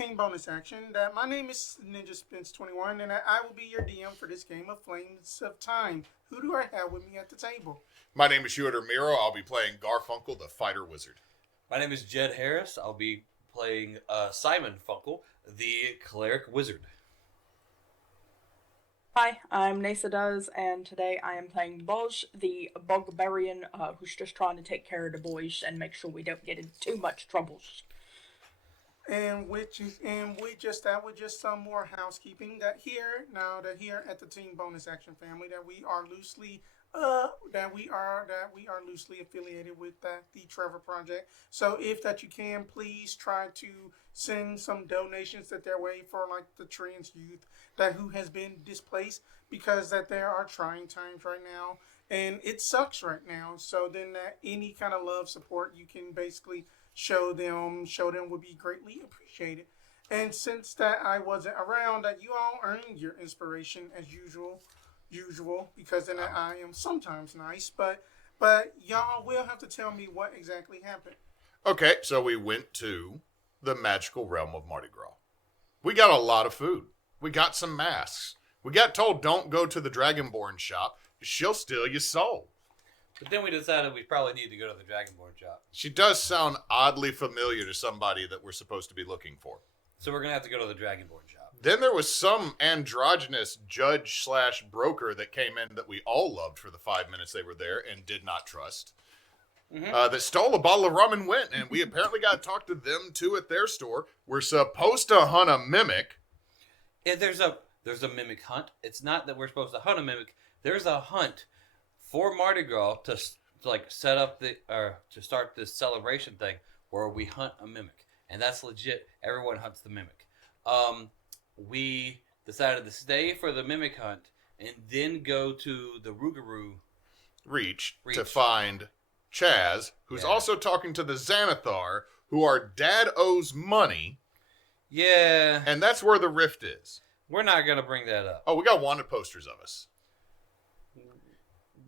team bonus action that my name is Ninjaspence 21, and I will be your DM for this game of Flames of Time. Who do I have with me at the table? My name is Miro. I'll be playing Garfunkel, the Fighter Wizard. My name is Jed Harris. I'll be playing Simon Funkel, the Cleric Wizard. Hi, I'm Neysadoes, and today I am playing Boj, the Bugbarian, who's just trying to take care of the boys and make sure we don't get into too much troubles. And that was just some more housekeeping that here at the Team Bonus Action family that we are loosely loosely affiliated with the Trevor Project. So if that you can, please try to send some donations that their way for like the trans youth who has been displaced, because that there are trying times right now and it sucks right now. So then that any kind of love support you can basically show them would be greatly appreciated. And since that I wasn't around, that you all earned your inspiration as usual, because then I am sometimes nice, but y'all will have to tell me what exactly happened. Okay, so we went to the magical realm of Mardi Gras. We got a lot of food. We got some masks. We got told don't go to the Dragonborn shop. She'll steal your soul. But then we decided we probably need to go to the Dragonborn shop. She does sound oddly familiar to somebody that we're supposed to be looking for. So we're going to have to go to the Dragonborn shop. Then there was some androgynous judge/broker that came in that we all loved for the 5 minutes they were there and did not trust. Mm-hmm. That stole a bottle of rum and went, and we apparently got to talk to them too at their store. We're supposed to hunt a mimic. Yeah, there's a mimic hunt. It's not that we're supposed to hunt a mimic. There's a hunt for Mardi Gras to set up to start this celebration thing where we hunt a mimic, and that's legit. Everyone hunts the mimic. We decided to stay for the mimic hunt and then go to the Rougarou Reach to find Chaz, who's also talking to the Xanathar, who our dad owes money. Yeah. And that's where the rift is. We're not going to bring that up. Oh, we got wanted posters of us.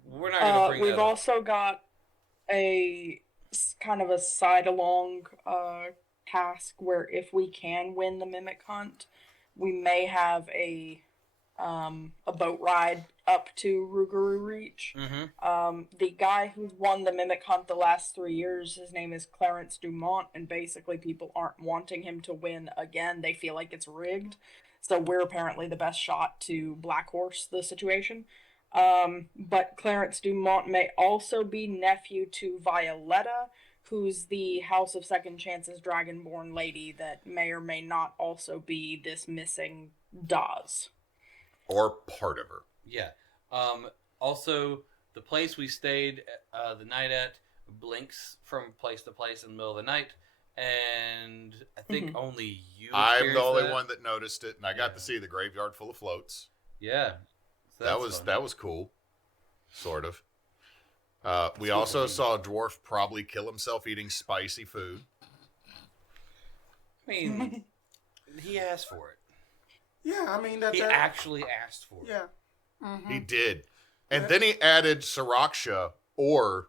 We're not going to bring that up. We've also got a kind of a side-along task where if we can win the Mimic Hunt, we may have a boat ride up to Rougarou Reach. Mm-hmm. The guy who's won the Mimic Hunt the last 3 years, his name is Clarence Dumont, and basically people aren't wanting him to win again. They feel like it's rigged. So we're apparently the best shot to Black Horse the situation. But Clarence Dumont may also be nephew to Violetta, who's the House of Second Chances Dragonborn lady that may or may not also be this missing Daz. Or part of her. Yeah. Also, the place we stayed the night at blinks from place to place in the middle of the night, and I think only you. I'm the only one that noticed it, and I got to see the graveyard full of floats. Yeah, so that was cool, sort of. We also saw a dwarf probably kill himself eating spicy food. I mean, he asked for it. Yeah, I mean he actually asked for it. Yeah, mm-hmm. He did, and then he added Sriracha or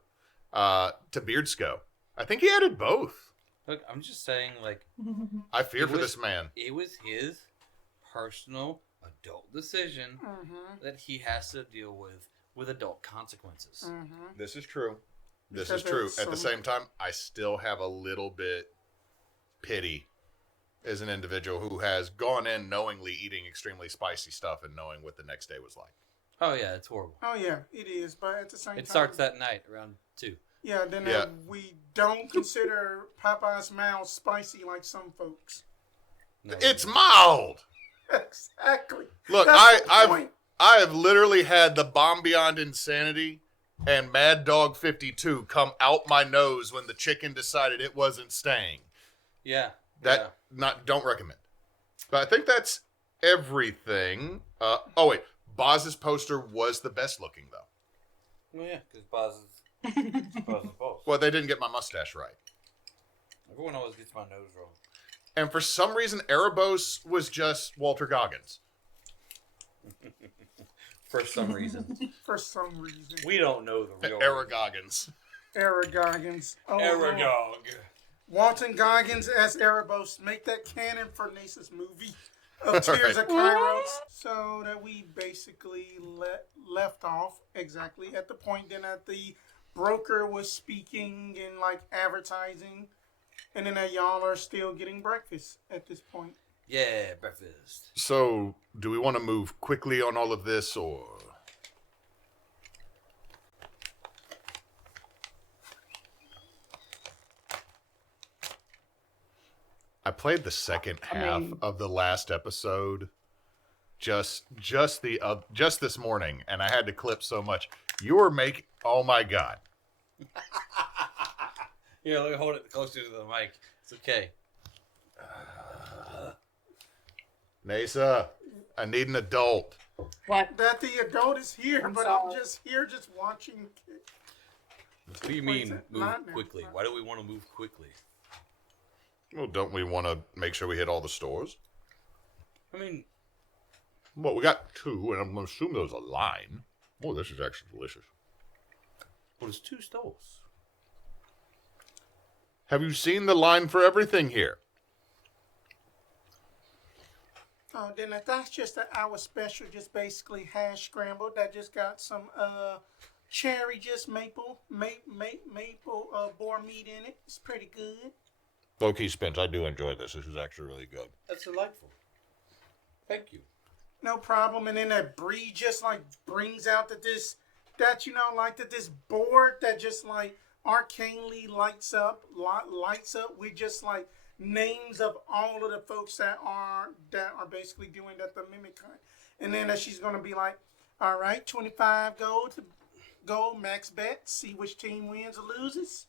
to Beardsco. I think he added both. Look, I'm just saying, like, I fear for this man. It was his personal adult decision that he has to deal with adult consequences. Mm-hmm. This is true. This is true. At the same time, I still have a little bit pity as an individual who has gone in knowingly eating extremely spicy stuff and knowing what the next day was like. Oh, yeah, it's horrible. Oh, yeah, it is. But at the same time... It starts that night around 2. Yeah, then we don't consider Popeye's mild spicy like some folks. No, it's mild! Exactly. Look, I have literally had the Bomb Beyond Insanity and Mad Dog 52 come out my nose when the chicken decided it wasn't staying. Yeah. Don't recommend. But I think that's everything. Oh wait, Boz's poster was the best looking though. Well, yeah, because Boz is boss. Well, they didn't get my mustache right. Everyone always gets my nose wrong. And for some reason, Erebos was just Walter Goggins. For some reason. For some reason. We don't know the real Aragoggins. Aragoggins. Oh, Aragog. Walton Goggins as Erebos. Make that canon for Nasa's movie of Tears of Kairos. So that we basically left off exactly at the point then that the broker was speaking and like advertising, and then that y'all are still getting breakfast at this point. Yeah, breakfast. So, do we want to move quickly on all of this, or... I played the second half of the last episode just this morning, and I had to clip so much. Oh my god. Here, let me hold it closer to the mic. It's okay. Neysa, I need an adult. What? That the adult is here, I'm but sorry. I'm just here just watching. What do you mean move quickly? Why do we want to move quickly? Well, don't we want to make sure we hit all the stores? I mean, Well, we got 2, and I'm going to assume there's a line. Oh, this is actually delicious. well, there's 2 stores. Have you seen the line for everything here? Oh, then that's just our special, just basically hash scrambled that just got some cherry, just maple boar meat in it. It's pretty good. Low-key, Spence, I do enjoy this. This is actually really good. That's delightful. Thank you. No problem. And then that Bree just like brings out that this board that just like arcanely lights up with just like names of all of the folks that are basically doing that the mimic hunt. And then she's gonna be like, all right, 25 gold max bet, see which team wins or loses.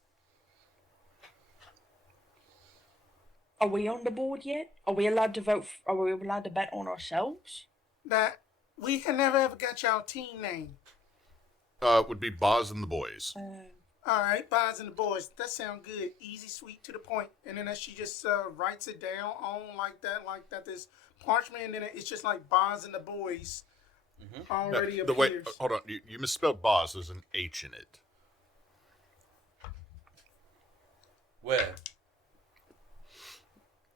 Are we on the board yet? Are we allowed to vote? Are we allowed to bet on ourselves? That we had never ever got y'all team name. Would be Boz and the Boys. All right, Boz and the Boys. That sound good. Easy, sweet, to the point. And then she just writes it down on like that. This parchment, and then it's just like Boz and the Boys already The way, appears. hold on, you misspelled Boz. There's an H in it. Where?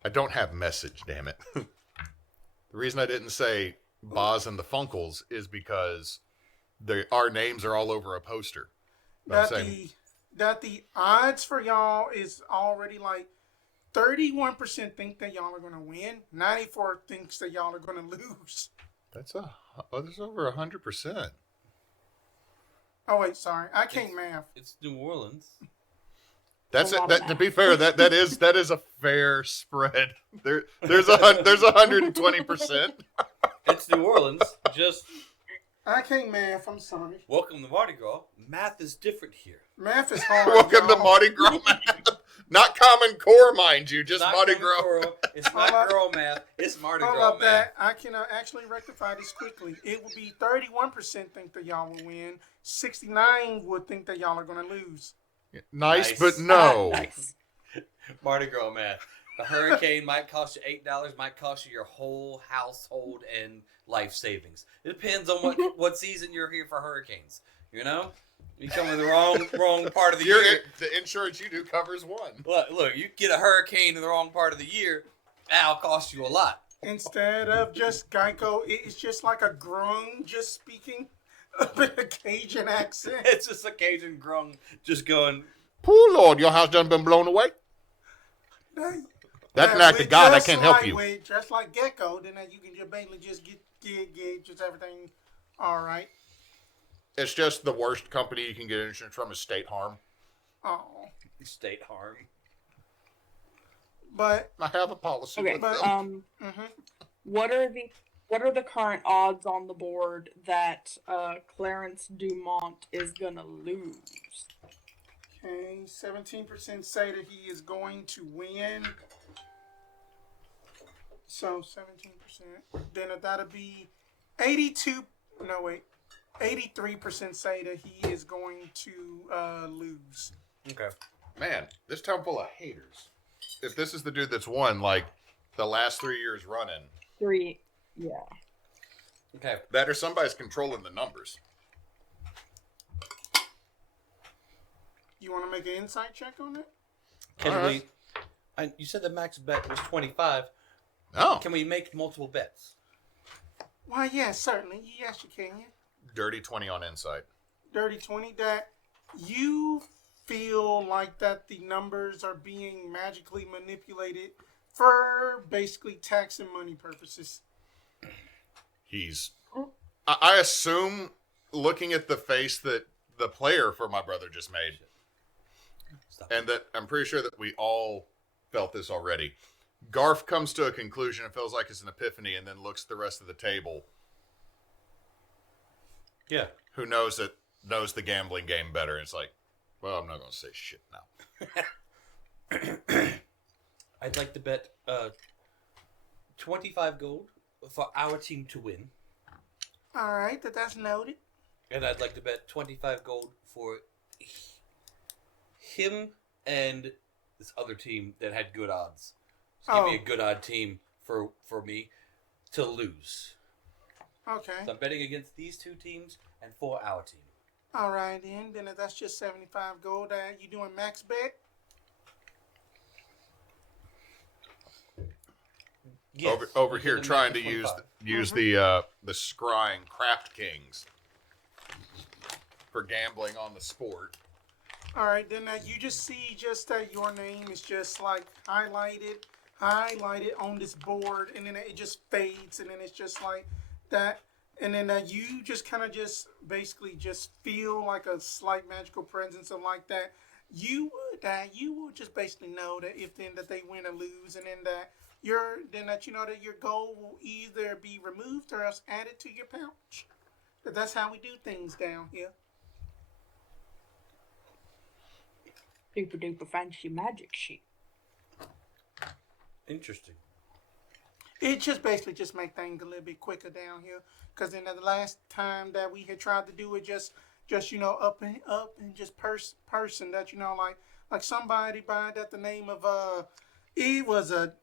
I don't have message, damn it. The reason I didn't say Boz and the Funkles is because our names are all over a poster. That the odds for y'all is already like 31% think that y'all are gonna win. 94 thinks that y'all are gonna lose. That's over 100%. Oh wait, sorry, I can't math. It's New Orleans. That's A it. lot That, of to math. be fair, that is a fair spread. There's 120%. It's New Orleans. Just I can't math. I'm sorry. welcome to Mardi Gras. Math is different here. Math is hard. Welcome to y'all. Mardi Gras math. Not Common Core, mind you, just Not Mardi Common Gras. Core. It's not girl math. It's Mardi How Gras about math. that? I can actually rectify this quickly. It would be 31% think that y'all will win. 69 would think that y'all are going to lose. Nice, Nice. but no. Nice. Mardi Gras math. A hurricane might cost you $8, might cost you your whole household and life savings. It depends on what season you're here for hurricanes. You know, you come in the wrong part of the year. The insurance you do covers one. Look, you get a hurricane in the wrong part of the year, that'll cost you a lot. Instead of just Geico, it's just like a groan just speaking up in a Cajun accent. It's just a Cajun grung just going. Poor Lord, your house done been blown away. That's an act of God. I can't help you. Just like Gecko, then you can just basically just get just everything all right. It's just the worst company you can get insurance from is State Farm. Oh, State Farm. but I have a policy. Okay. with But- them. What are the current odds on the board that Clarence Dumont is gonna lose? okay, 17% say that he is going to win. So 17%. Then that'll be 82. No wait, 83% say that he is going to lose. Okay. Man, this town full of haters. If this is the dude that's won, like, the last 3 years running, 3. Yeah. Okay. that or somebody's controlling the numbers. You want to make an insight check on it? Can Alright. You said the max bet was 25. Oh, Can we make multiple bets? Why, yes, certainly. Yes, you can. dirty 20 on insight. Dirty 20, that you feel like that the numbers are being magically manipulated for basically tax and money purposes. He's. I assume, looking at the face that the player for my brother just made, and that I'm pretty sure that we all felt this already. Garf comes to a conclusion and feels like it's an epiphany, and then looks at the rest of the table. Yeah. Who knows the gambling game better? And it's like, well, I'm not going to say shit now. I'd like to bet 25 gold for our team to win. All right, that's noted. And I'd like to bet 25 gold for him and this other team that had good odds. So give me a good odd team for me to lose. Okay. So I'm betting against these two teams and for our team. All right, then that's just 75 gold. You doing max bet? Yes, over here the trying max to is use 25. the scrying craft kings for gambling on the sport. All right, then you just see just that your name is just like highlighted on this board, and then it just fades, and then it's just like that, and then you just kind of just basically just feel like a slight magical presence of like that. You will just basically know that if then that they win or lose, and then that you know that your goal will either be removed or else added to your pouch. That's how we do things down here. Super duper fancy magic sheet. Interesting. It just basically just make things a little bit quicker down here. Because in the last time that we had tried to do it just you know, up and just person that, you know, like somebody by that the name of it was a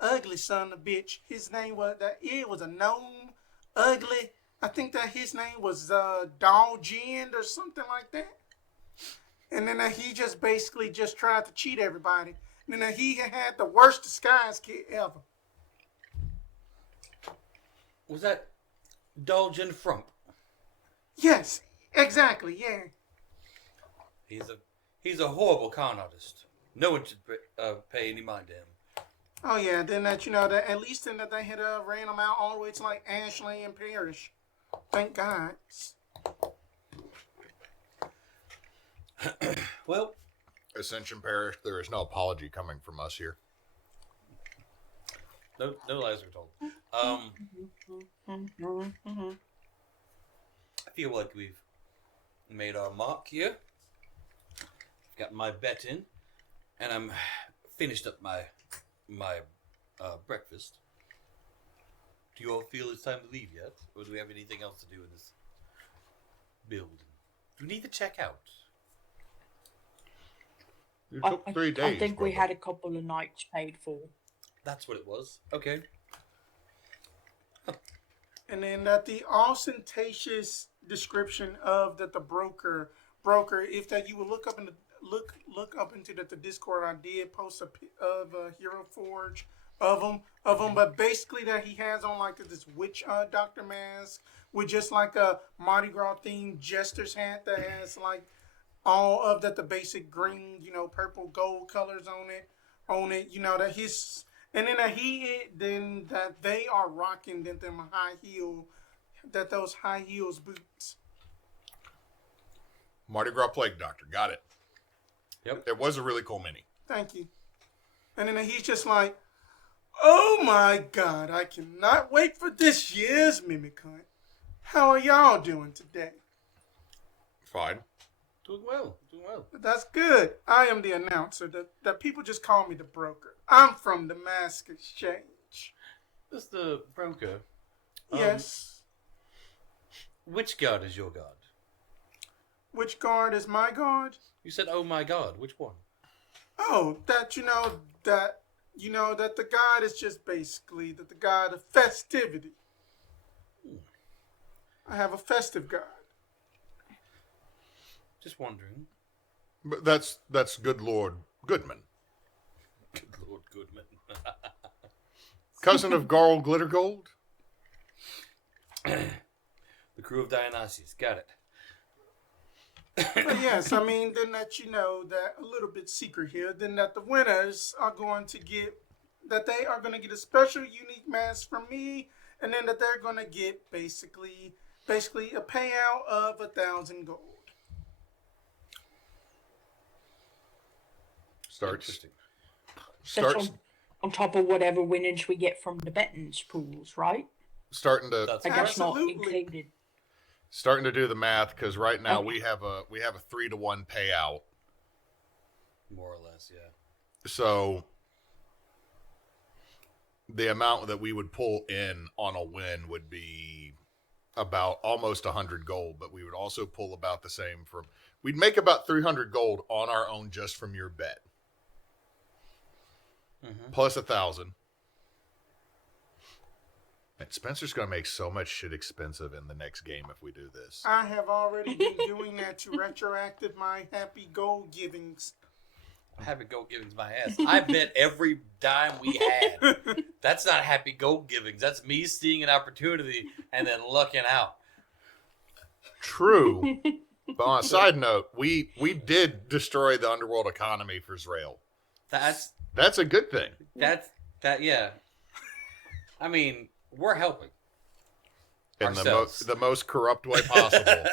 ugly son of a bitch. His name was it was a gnome ugly. I think that his name was Dalgend or something like that. And then he just basically just tried to cheat everybody. And then he had the worst disguise kit ever. Was that Dolgen Frump? Yes, exactly, yeah. He's a horrible con artist. No one should pay any mind to him. Oh yeah, then that, you know, that at least then that they had ran them out all the way to like Ashland Parish. Thank God. Well, Ascension Parish, there is no apology coming from us here. no lies were told. I feel like we've made our mark here. Got my bet in, and I'm finished up my breakfast. Do you all feel it's time to leave yet, or do we have anything else to do in this building? Do we need to check out? You took 3 days. I think we brother. had a couple of nights paid for. That's what it was. Okay. And then that the ostentatious description of that the broker, if that you would look up in the look up into the Discord, I did post a pic of Hero Forge of him, but basically that he has on like this witch doctor mask with just like a Mardi Gras themed jester's hat that has like all of that the basic green, you know, purple, gold colors on it, you know, that his, and then that they are rocking them those high heels boots. Mardi Gras Plague Doctor, got it. Yep. It was a really cool mini. Thank you. And then he's just like, oh my God, I cannot wait for this year's Mimic Hunt. How are y'all doing today? Fine. Doing well. That's good. I am the announcer. That people just call me the broker. I'm from the Mask Exchange. That's the broker. Yes. Which guard is your guard? Which guard is my guard? You said, "Oh my God." Which one? Oh, that the god is just basically the god of festivity. I have a festive god. Just wondering. But that's good Lord Goodman. Good Lord Goodman. Cousin of Garl Glittergold. The crew of Dionysus. Got it. But yes, I mean, then that you know that a little bit secret here, then that the winners are going to get, that they are going to get a special unique mask from me, and then that they're going to get basically a payout of 1,000 gold. Starts. That's on top of whatever winnage we get from the betting pools, right? Starting to That's I guess not Absolutely. included. starting to do the math because right now Okay. we have a 3-to-1 payout. More or less, yeah. So the amount that we would pull in on a win would be about almost 100 gold, but we would also pull about the same from. We'd make about 300 gold on our own just from your bet, plus 1,000. And Spencer's gonna make so much shit expensive in the next game if we do this. I have already been doing that to retroactive my happy gold givings. Happy gold givings my ass. I bet every dime we had. That's not happy gold givings. That's me seeing an opportunity and then lucking out. True. But on a side note, we did destroy the underworld economy for Zrael. That's a good thing. Yeah. I mean, we're helping. In Ourselves. the most corrupt way possible.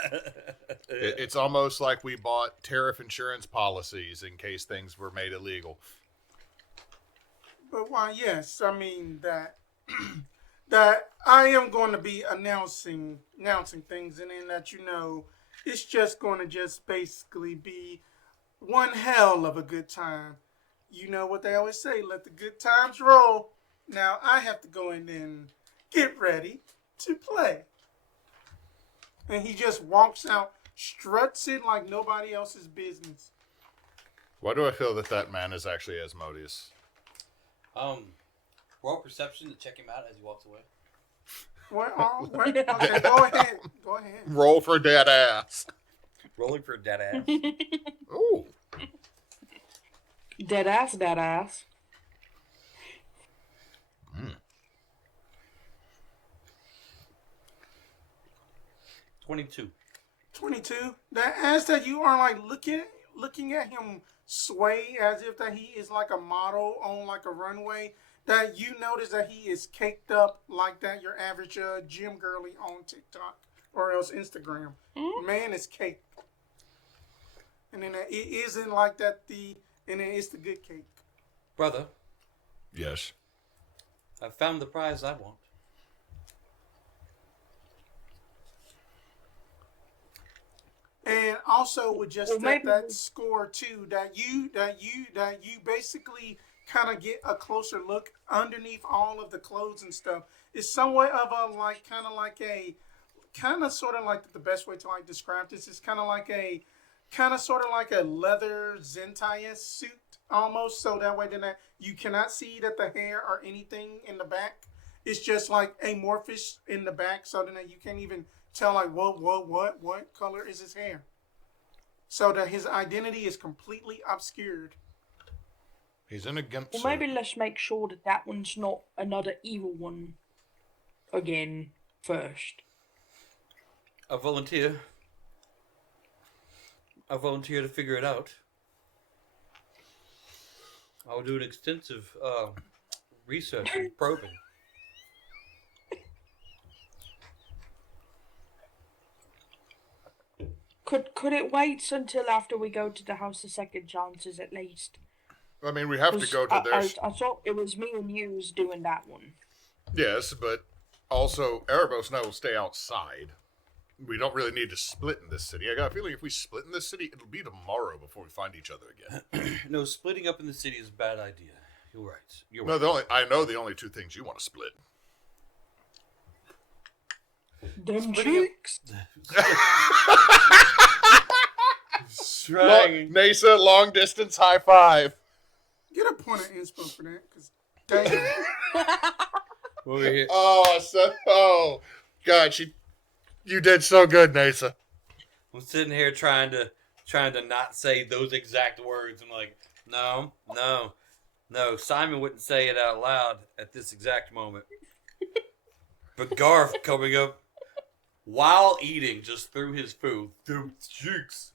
It's almost like we bought tariff insurance policies in case things were made illegal. But why, yes, I mean that that I am going to be announcing things, and then that you know, it's just going to just basically be one hell of a good time. You know what they always say, let the good times roll. Now I have to go in and get ready to play. And he just walks out, struts it like nobody else's business. Why do I feel that man is actually Asmodeus? Roll perception to check him out as he walks away. Okay, go ahead. Go ahead. Roll for dead ass. Rolling for a dead ass. Ooh. Dead ass. 22. 22. That as that you are like looking at him sway as if that he is like a model on like a runway, that you notice that he is caked up like that your average gym girly on TikTok or else Instagram. Man is caked. And then it isn't like that and then it's the good cake. Brother, Yes. I found the prize I want. And also with just Well, maybe that score too, that you basically kind of get a closer look underneath all of the clothes and stuff. It's somewhat of a like kind of sort of like the best way to like describe this is kind of sort of like a leather Zentai suit almost. So that way then that you cannot see that the hair or anything in the back. It's just like amorphous in the back, so then that you can't even tell like what color is his hair. So that his identity is completely obscured. He's in a gimp Well, suit. maybe let's make sure that one's not another evil one again first. I volunteer to figure it out. I'll do an extensive research and probing. Could it wait until after we go to the House of Second Chances at least? I mean, we have to 'Cause go to I theirs. thought it was me and you was doing that one. Yes, but also Erebos and I will stay outside. We don't really need to split in this city. I got a feeling if we split in this city, it'll be tomorrow before we find each other again. No, splitting up in the city is a bad idea. You're right. You're No, right. I know the only two things you want to split. Them Splitting up- cheeks. Neysa, long distance high five. Get a point of inspo for that, because damn. Over here. Oh, God, you did so good, Neysa. I'm sitting here trying to not say those exact words. I'm like, no. No, Simon wouldn't say it out loud at this exact moment. But Garf coming up while eating just threw his food. Them cheeks.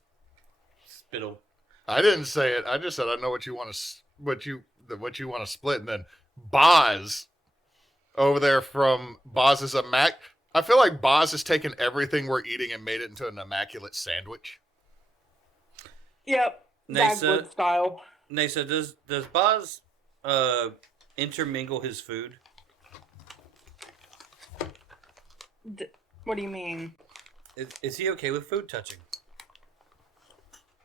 Spittle. I didn't say it. I just said I know what you want to want to split, and then Boz over there from Boz's I feel like Boz has taken everything we're eating and made it into an immaculate sandwich. Yep. Dagwood style. Neysa, does Boz intermingle his food? What do you mean? Is he okay with food touching?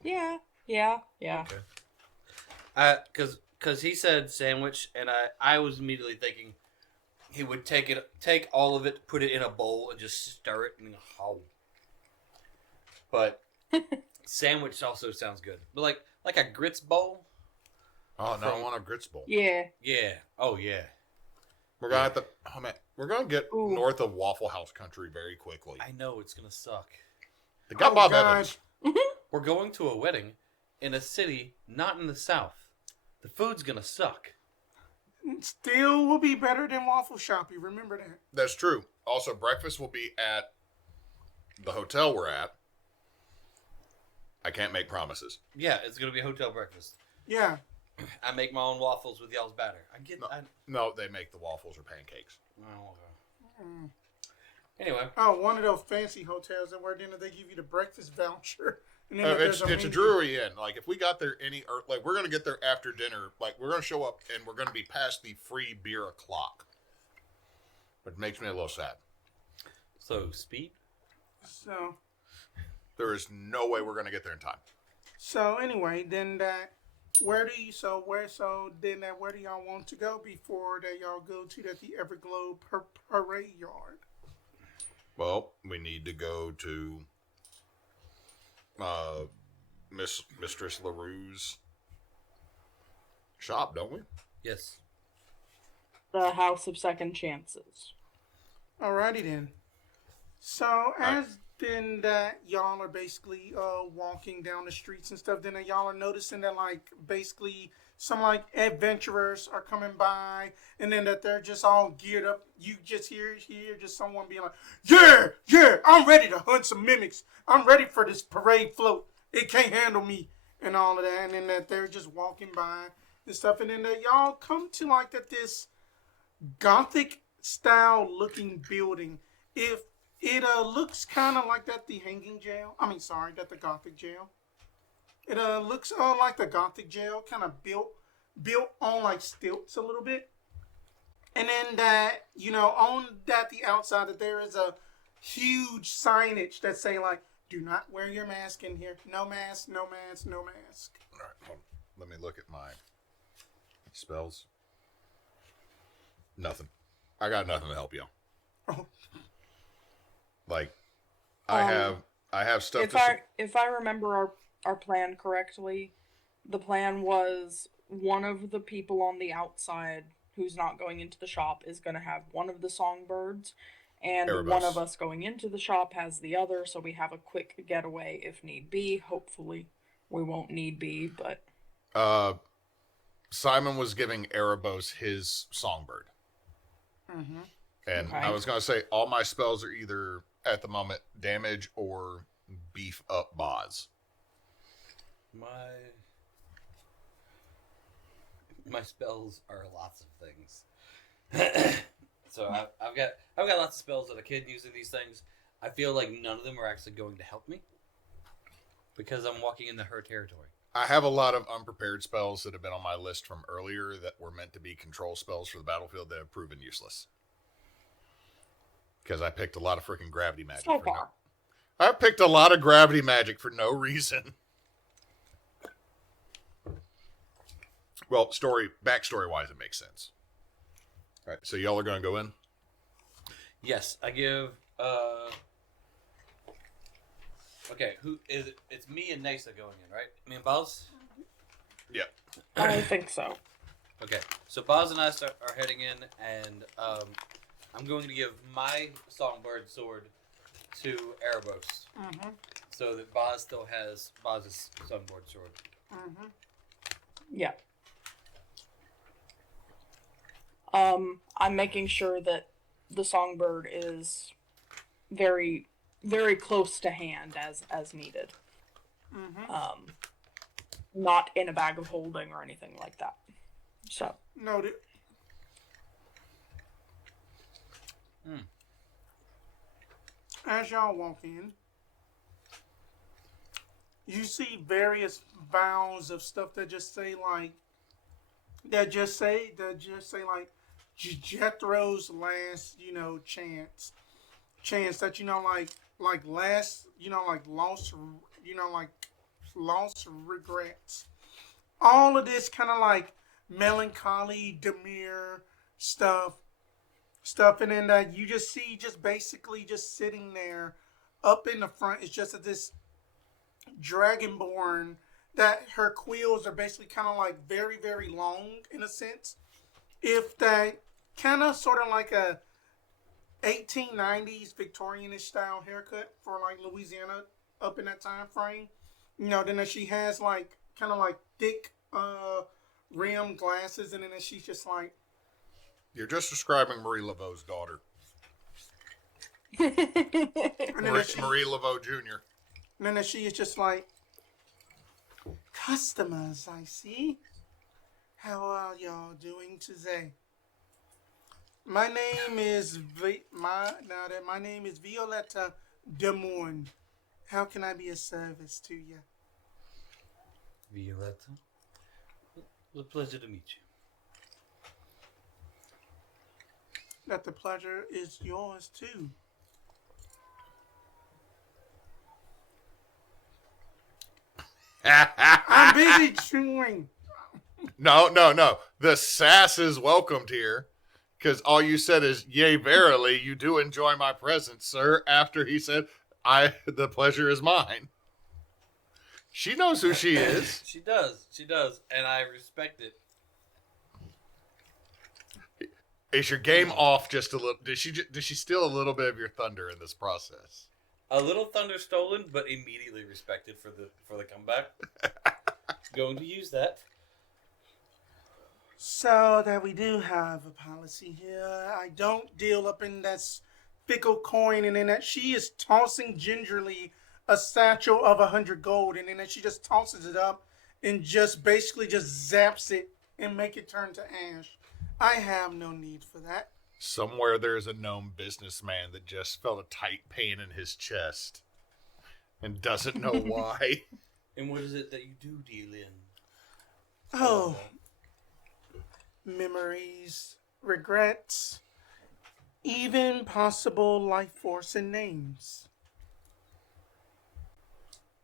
Yeah. Okay. Cause he said sandwich, and I was immediately thinking he would take all of it, put it in a bowl, and just stir it and But sandwich also sounds good. But like a grits bowl. Oh no, I want a grits bowl. Yeah. Yeah. Oh yeah. We're gonna have to. Oh man, we're gonna get north of Waffle House country very quickly. I know it's gonna suck. They got Bob Evans. We're going to a wedding in a city not in the South. The food's gonna suck. Still will be better than Waffle Shop. You remember that? That's true. Also, breakfast will be at the hotel we're at. I can't make promises. Yeah, it's gonna be a hotel breakfast. Yeah. I make my own waffles with y'all's batter. No, they make the waffles or pancakes. Oh, okay. Anyway. Oh, one of those fancy hotels that where dinner they give you the breakfast voucher. And then It's a Drury Inn. Like if we got there we're gonna get there after dinner. Like we're gonna show up and we're gonna be past the free beer o'clock, which makes me a little sad. So speed. So there is no way we're gonna get there in time. So anyway, then where do y'all want to go before that y'all go to the Everglow parade yard? Well, we need to go to Mistress LaRue's shop, don't we? Yes. The House of Second Chances. Alrighty then. So as then that y'all are basically walking down the streets and stuff, then y'all are noticing that like basically some like adventurers are coming by, and then that they're just all geared up. You just hear just someone being like, yeah, I'm ready to hunt some mimics. I'm ready for this parade float. It can't handle me and all of that. And then that they're just walking by and stuff, and then that y'all come to like this Gothic style looking building. If it looks kind of like the hanging jail. The Gothic jail. It looks like the Gothic jail, kind of built on like stilts a little bit. And then that, on the outside that there is a huge signage that say like, do not wear your mask in here. No mask, no mask, no mask. All right, hold on. Let me look at my spells. Nothing. I got nothing to help you. Oh. Like, I have stuff. If I remember our plan correctly, the plan was one of the people on the outside who's not going into the shop is going to have one of the songbirds, and one of us going into the shop has the other, so we have a quick getaway if need be. Hopefully, we won't need be, but... Simon was giving Erebos his songbird. Mm-hmm. And okay. I was going to say, all my spells are either, at the moment, damage or beef up Boz. My spells are lots of things. So I've got lots of spells that I can use in these things. I feel like none of them are actually going to help me because I'm walking into her territory. I have a lot of unprepared spells that have been on my list from earlier that were meant to be control spells for the battlefield that have proven useless. Because I picked a lot of freaking gravity magic. So far. I picked a lot of gravity magic for no reason. Well, backstory-wise, it makes sense. All right, so y'all are going to go in? Yes, I give... Okay, who is it? It's me and Neysa going in, right? Me and Boz? Yeah. I think so. Okay, so Boz and I are heading in, and I'm going to give my songbird sword to Erebos. Mm-hmm. So that Boz still has Boz's songbird sword. Mm-hmm. Yeah. I'm making sure that the songbird is very, very close to hand as needed. Not in a bag of holding or anything like that. So Noted. As y'all walk in, you see various vows of stuff that just say like like Jethro's last, chance that like last, like lost regrets. All of this kind of like melancholy, demure stuff, and then that you just see, just basically just sitting there, up in the front. It's just this dragonborn that her quills are basically kind of like very, very long in a sense. If that kind of sort of like a 1890s Victorianish style haircut for like Louisiana up in that time frame. Then that she has like kind of like thick rimmed glasses, and then she's just like, You're just describing Marie Laveau's daughter. and then Marie Laveau Jr. And then she is just like, customers, I see. How are y'all doing today? My name is my name is Violetta Des Moines. How can I be of service to you? Violetta, it's a pleasure to meet you. That the pleasure is yours too. I'm busy chewing. No. The sass is welcomed here. Because all you said is, yea, verily, you do enjoy my presence, sir, after he said, the pleasure is mine. She knows who she is. She does, and I respect it. Is your game off just a little? Did she steal a little bit of your thunder in this process? A little thunder stolen, but immediately respected for the comeback. Going to use that. So that we do have a policy here. I don't deal up in that fickle coin, and then that she is tossing gingerly a satchel of 100 gold, and then that she just tosses it up and just basically just zaps it and make it turn to ash. I have no need for that. Somewhere there's a gnome businessman that just felt a tight pain in his chest and doesn't know why. And what is it that you do deal in? Oh, memories, regrets, even possible life force and names.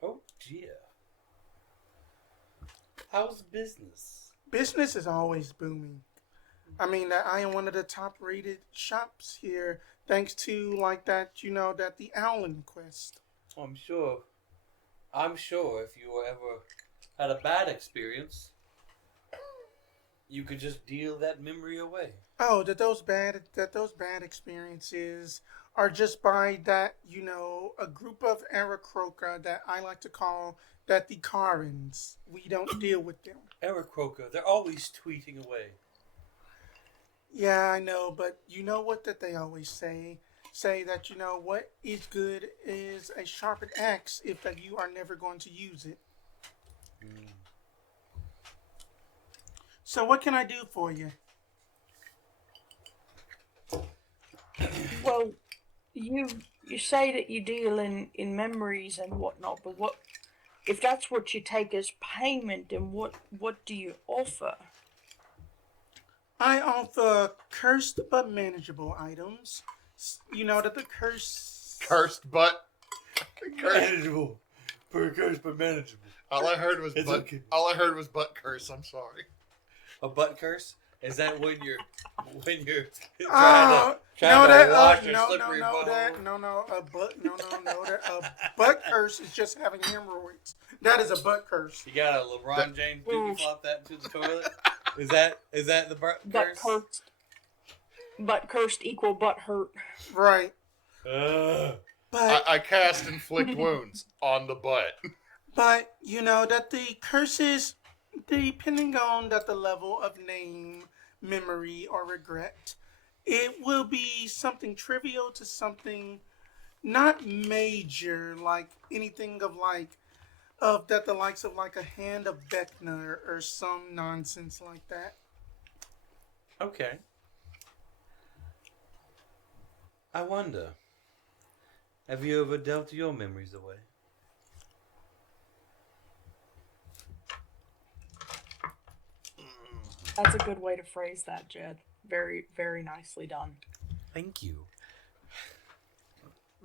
Oh dear. How's business? Business is always booming. I mean, that I am one of the top rated shops here, thanks to like that, that the Owlin quest. I'm sure if you ever had a bad experience, you could just deal that memory away. Oh, that those bad experiences are just by that, a group of Aarakocra that I like to call that the Karens. We don't deal with them. Aarakocra, they're always tweeting away. Yeah, I know, but you know what that they always say? Say that, what is good is a sharpened axe if that you are never going to use it. So what can I do for you? Well, you say that you deal in memories and whatnot, but what if that's what you take as payment? And what do you offer? I offer cursed but manageable items. That the Cursed but Manageable. Cursed but manageable. All I heard was It's butt. okay. All I heard was butt curse. I'm sorry. A butt curse? Is that when you're trying to wash your slippery butthole? A butt curse is just having hemorrhoids. That is a butt curse. You got a LeBron James dookie flop that into the toilet? Is that the butt curse? Butt cursed equal butt hurt. Right. Ugh. But I cast inflict wounds on the butt. But that the curses, depending on that the level of name memory or regret. It will be something trivial to something not major, like anything of that the likes of like a hand of Beckner or some nonsense like that. Okay. I wonder, have you ever dealt your memories away? That's a good way to phrase that, Jed. Very, very nicely done. Thank you.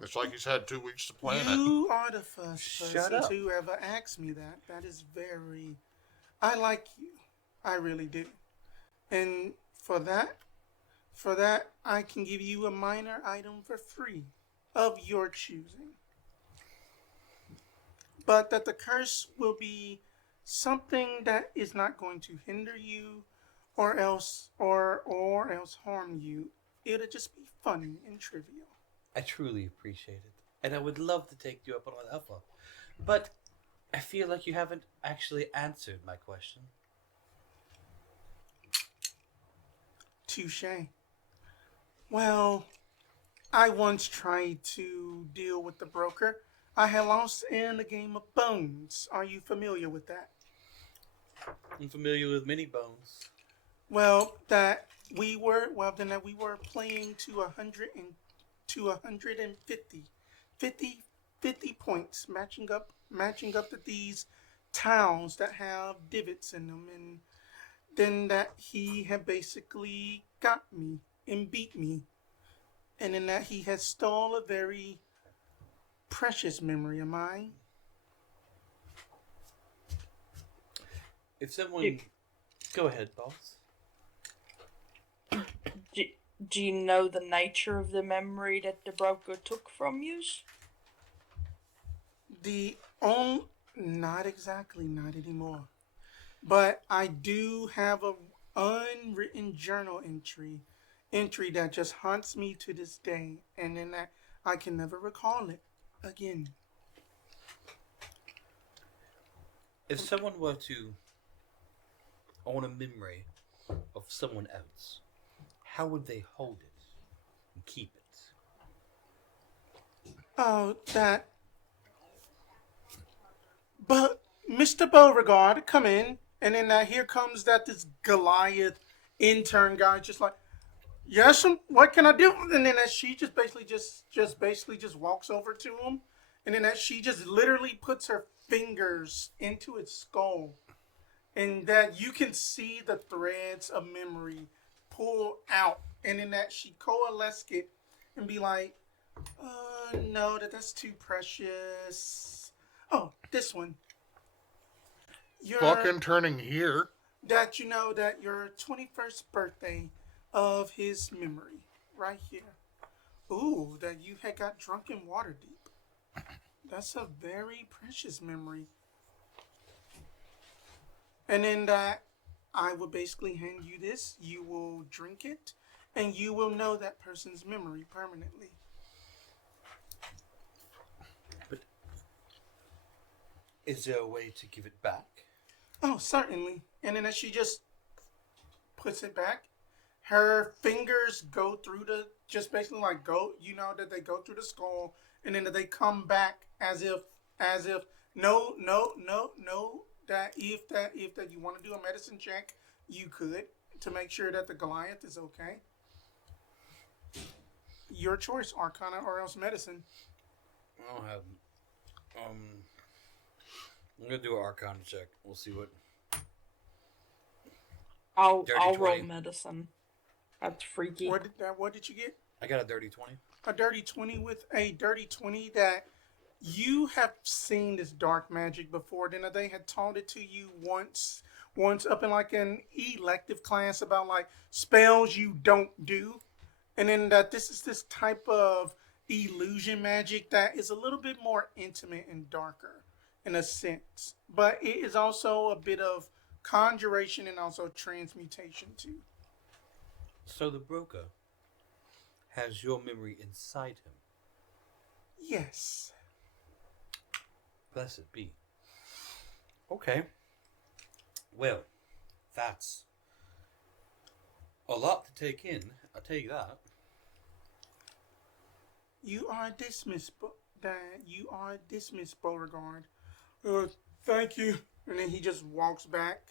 It's like he's had 2 weeks to plan it. You are the first Shut person up. to ever ask me that. That is very. I like you. I really do. And for that, I can give you a minor item for free of your choosing. But that the curse will be something that is not going to hinder you or else harm you. It'll just be fun and trivial. I truly appreciate it. And I would love to take you up on that offer. But I feel like you haven't actually answered my question. Touche. Well, I once tried to deal with the broker. I had lost in a game of bones. Are you familiar with that? I'm familiar with many bones. Well, that we were playing to 50 points, matching up to these tiles that have divots in them, and then that he had basically got me and beat me, and in that he had stole a very precious memory of mine. If someone... Go ahead, boss. Do you know the nature of the memory that the broker took from you? Not exactly, not anymore. But I do have a unwritten journal entry that just haunts me to this day, and in that I can never recall it again. If someone were to own a memory of someone else, how would they hold it and keep it? Oh, that. But Mr. Beauregard, come in, and then here comes this Goliath intern guy, just like, yes, what can I do? And then she just basically walks over to him, and then she just literally puts her fingers into its skull, and that you can see the threads of memory pull out, and then she coalesce it and be like, no, that's too precious. Oh, this one. Fucking turning here. That you know that your 21st birthday of his memory, right here. Ooh, that you had got drunk in Waterdeep. That's a very precious memory. And then that I will basically hand you this. You will drink it, and you will know that person's memory permanently. But is there a way to give it back? Oh, certainly. And then as she just puts it back, her fingers go through just basically like that they go through the skull, and then they come back as if no, that if you want to do a medicine check, you could, to make sure that the Goliath is okay. Your choice, Arcana or else medicine. I don't have... I'm gonna do an Arcana check. We'll see what... I'll Dirty roll 20. medicine. That's freaky. What did you get? I got a dirty 20. A dirty 20 with a dirty 20 that you have seen this dark magic before. Then they had taught it to you once up in like an elective class about like spells you don't do. And then that this is this type of illusion magic that is a little bit more intimate and darker in a sense. But it is also a bit of conjuration and also transmutation too. So the broker has your memory inside him. Yes. Blessed be. Okay. Well, that's A lot to take in. I'll tell you that. You are dismissed, Dad. You are dismissed, Beauregard. Thank you. And then he just walks back.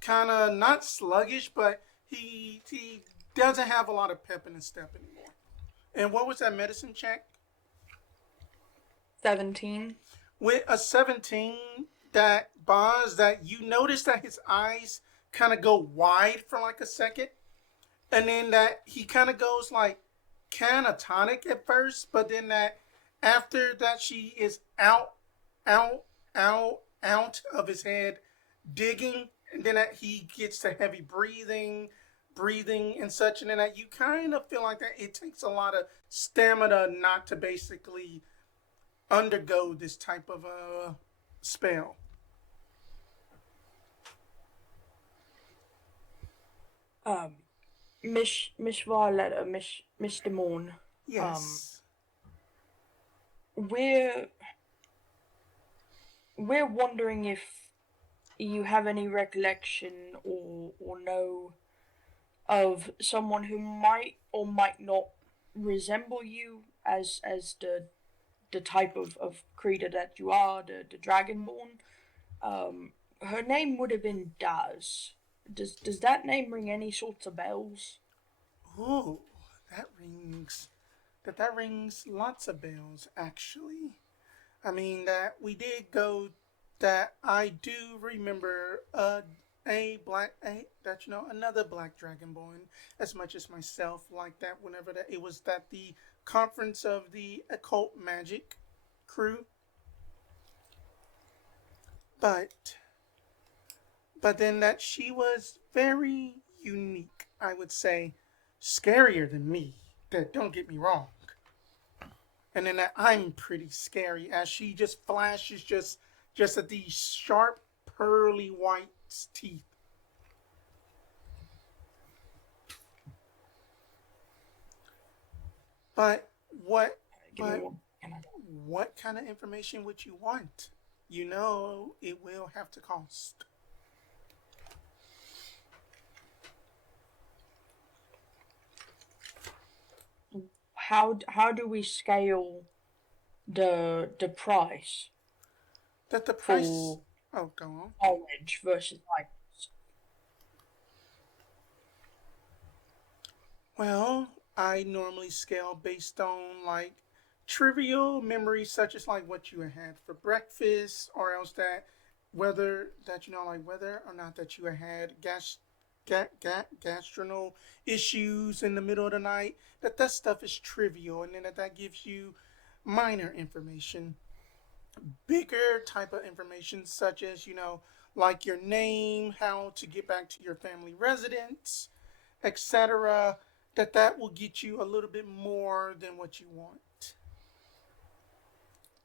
Kind of not sluggish, but he doesn't have a lot of pep in his step anymore. And what was that medicine check? 17. With a 17, that Boz, that you notice that his eyes kind of go wide for like a second. And then that he kind of goes like catatonic at first, but then that after that she is out of his head digging, and then that he gets to heavy breathing and such, and then that you kind of feel like that it takes a lot of stamina not to basically undergo this type of a spell. Miss Violetta, Miss Demorne. Yes. We're wondering if you have any recollection or know of someone who might or might not resemble you as the type of creature that you are, the Dragonborn. Her name would have been Daz. Does that name ring any sorts of bells? Oh, that rings lots of bells, actually. I mean, that we did go, that I do remember another black dragonborn as much as myself, like that whenever that it was that the conference of the occult magic crew. But then that she was very unique, I would say, scarier than me. That don't get me wrong. And then that I'm pretty scary as she just flashes just at these sharp, pearly white teeth. But what kind of information would you want? You know it will have to cost. How do we scale the price That the price. for Oh, go on. knowledge versus like? Well, I normally scale based on like trivial memories such as like what you had for breakfast, or else that whether that like whether or not that you had gastronal issues in the middle of the night. That stuff is trivial, and then that gives you minor information. Bigger type of information such as like your name, how to get back to your family residence, etc. That will get you a little bit more than what you want.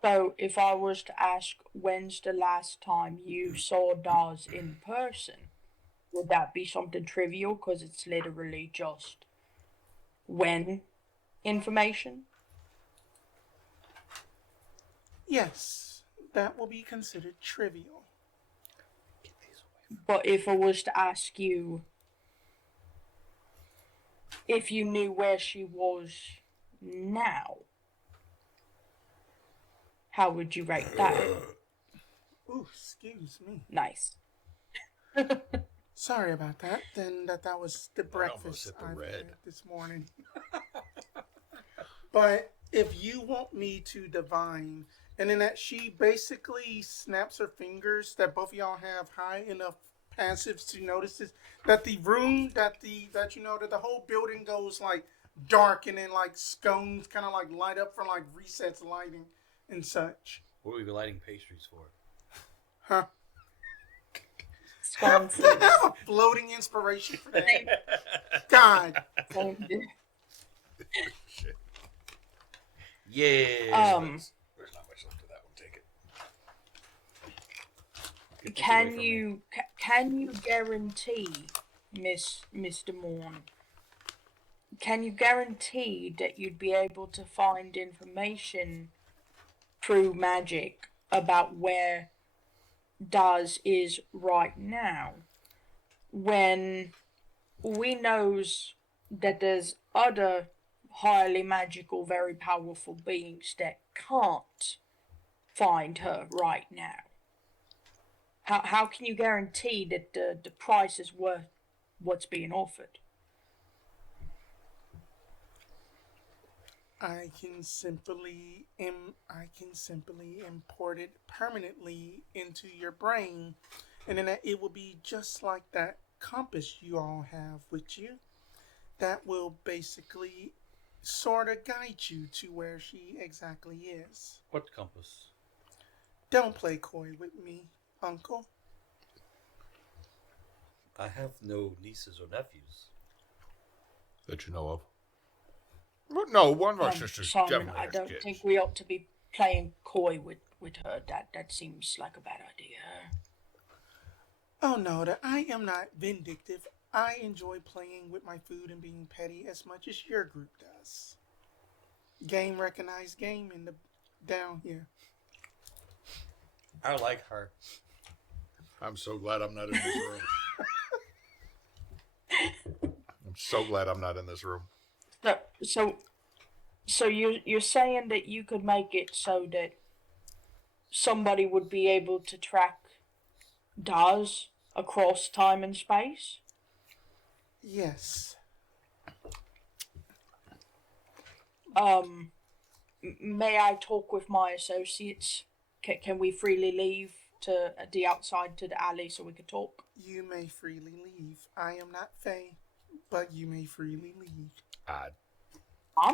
So if I was to ask, when's the last time you saw Daz in person, would that be something trivial because it's literally just when information? Yes, that will be considered trivial. But if I was to ask you if you knew where she was now, how would you rate that? Ooh, excuse me. Nice. Sorry about that. Then that was the breakfast hit the I red. had this morning. But if you want me to divine, and then that she basically snaps her fingers, that both of y'all have high enough passives to notice this, that the room, that the whole building goes like dark, and then like scones kind of like light up from like recessed lighting and such. What are we lighting pastries for? Huh? Scones. Have a floating inspiration for that. God. Yeah. There's not much left of that one. Take it. Can you guarantee, Mr. Morn? Can you guarantee that you'd be able to find information through magic about where Daz is right now, when we knows that there's other highly magical, very powerful beings that can't find her right now. How can you guarantee that the price is worth what's being offered? I can simply import it permanently into your brain, and then it will be just like that compass you all have with you. That will basically sort of guide you to where she exactly is. What compass? Don't play coy with me, Uncle. I have no nieces or nephews. That you know of. Well, no, one of our sisters Simon, definitely I has don't kids. think we ought to be playing coy with her. That seems like a bad idea. Oh no, I am not vindictive. I enjoy playing with my food and being petty as much as your group does. Game recognized game in the down here. I like her. I'm so glad I'm not in this room. I'm so glad I'm not in this room. So you're saying that you could make it so that somebody would be able to track Daz across time and space? Yes. May I talk with my associates? Can we freely leave to the outside to the alley so we could talk? You may freely leave. I am not Faye, but you may freely leave. I'm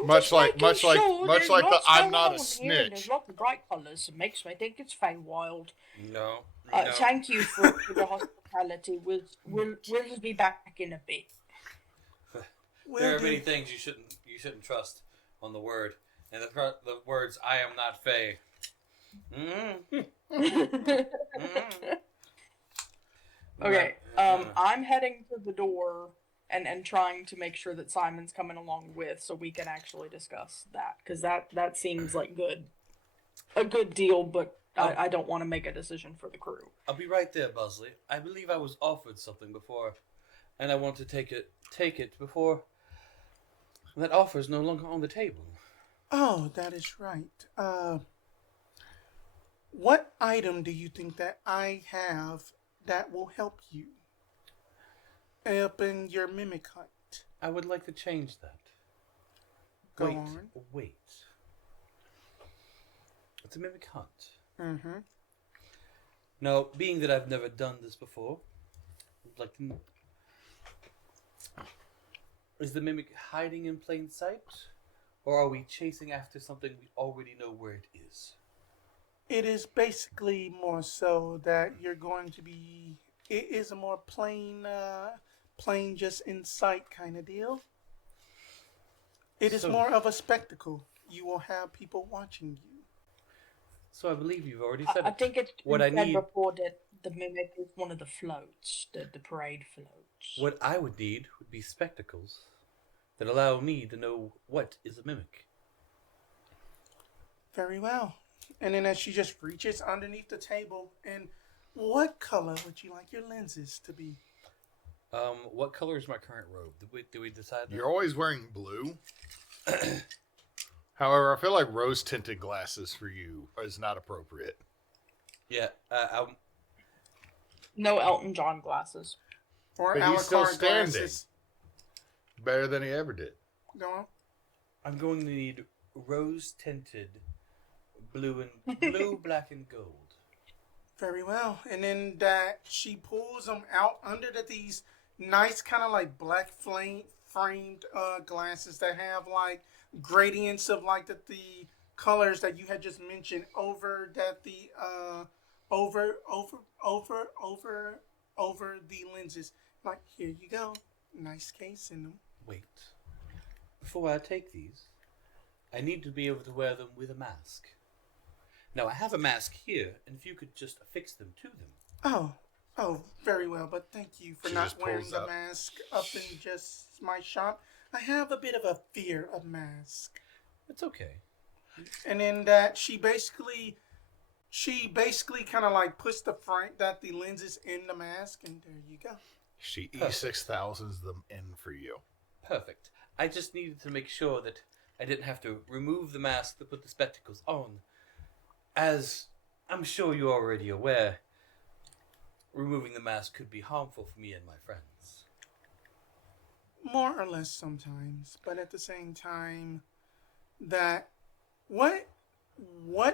Much just like making sure the there's I'm lots not going a on here, and snitch. there's lots of bright colours. It makes me think it's Feywild. No. Thank you for the hospitality. We'll just be back in a bit. There are many things you shouldn't trust on the word, and the words "I am not Faye." Okay. I'm heading to the door and trying to make sure that Simon's coming along with, so we can actually discuss that, because that seems like a good deal, but I don't want to make a decision for the crew. I'll be right there, Buzzley. I believe I was offered something before, and I want to take it before that offer is no longer on the table. Oh, that is right. What item do you think that I have that will help you up in your mimic hunt? I would like to change that. Go on. Wait. It's a mimic hunt. Mm-hmm. Now, being that I've never done this before, I'd like to... Is the mimic hiding in plain sight? Or are we chasing after something we already know where it is? It is basically more so that you're going to be... It is a more plain just in sight kind of deal. It is more of a spectacle. You will have people watching you. So I believe you've already said I think it's what been I said need. before that the mimic is one of the floats, the parade floats. What I would need would be spectacles that allow me to know what is a mimic. Very well. And then as she just reaches underneath the table, and what color would you like your lenses to be? What color is my current robe? Did we decide that? You're always wearing blue. However, I feel like rose-tinted glasses for you is not appropriate. Yeah, No Elton John glasses. Or But he's still Alucard standing. glasses. Better than he ever did. Go on. I'm going to need rose-tinted blue, black, and gold. Very well. And then that she pulls them out under these nice kind of like black framed glasses that have like gradients of like the colors that you had just mentioned over the lenses. Like, here you go. Nice case in them. Wait. Before I take these, I need to be able to wear them with a mask. Now, I have a mask here, and if you could just affix them to them. Oh, very well. But thank you for She not just wearing pulls the up. mask up in just my shop. I have a bit of a fear of masks. It's okay. And then that she basically kind of like puts the lenses in the mask, and there you go. She E6000s them in for you. perfect. I just needed to make sure that I didn't have to remove the mask to put the spectacles on. As I'm sure you're already aware, removing the mask could be harmful for me and my friends. More or less sometimes, but at the same time, that what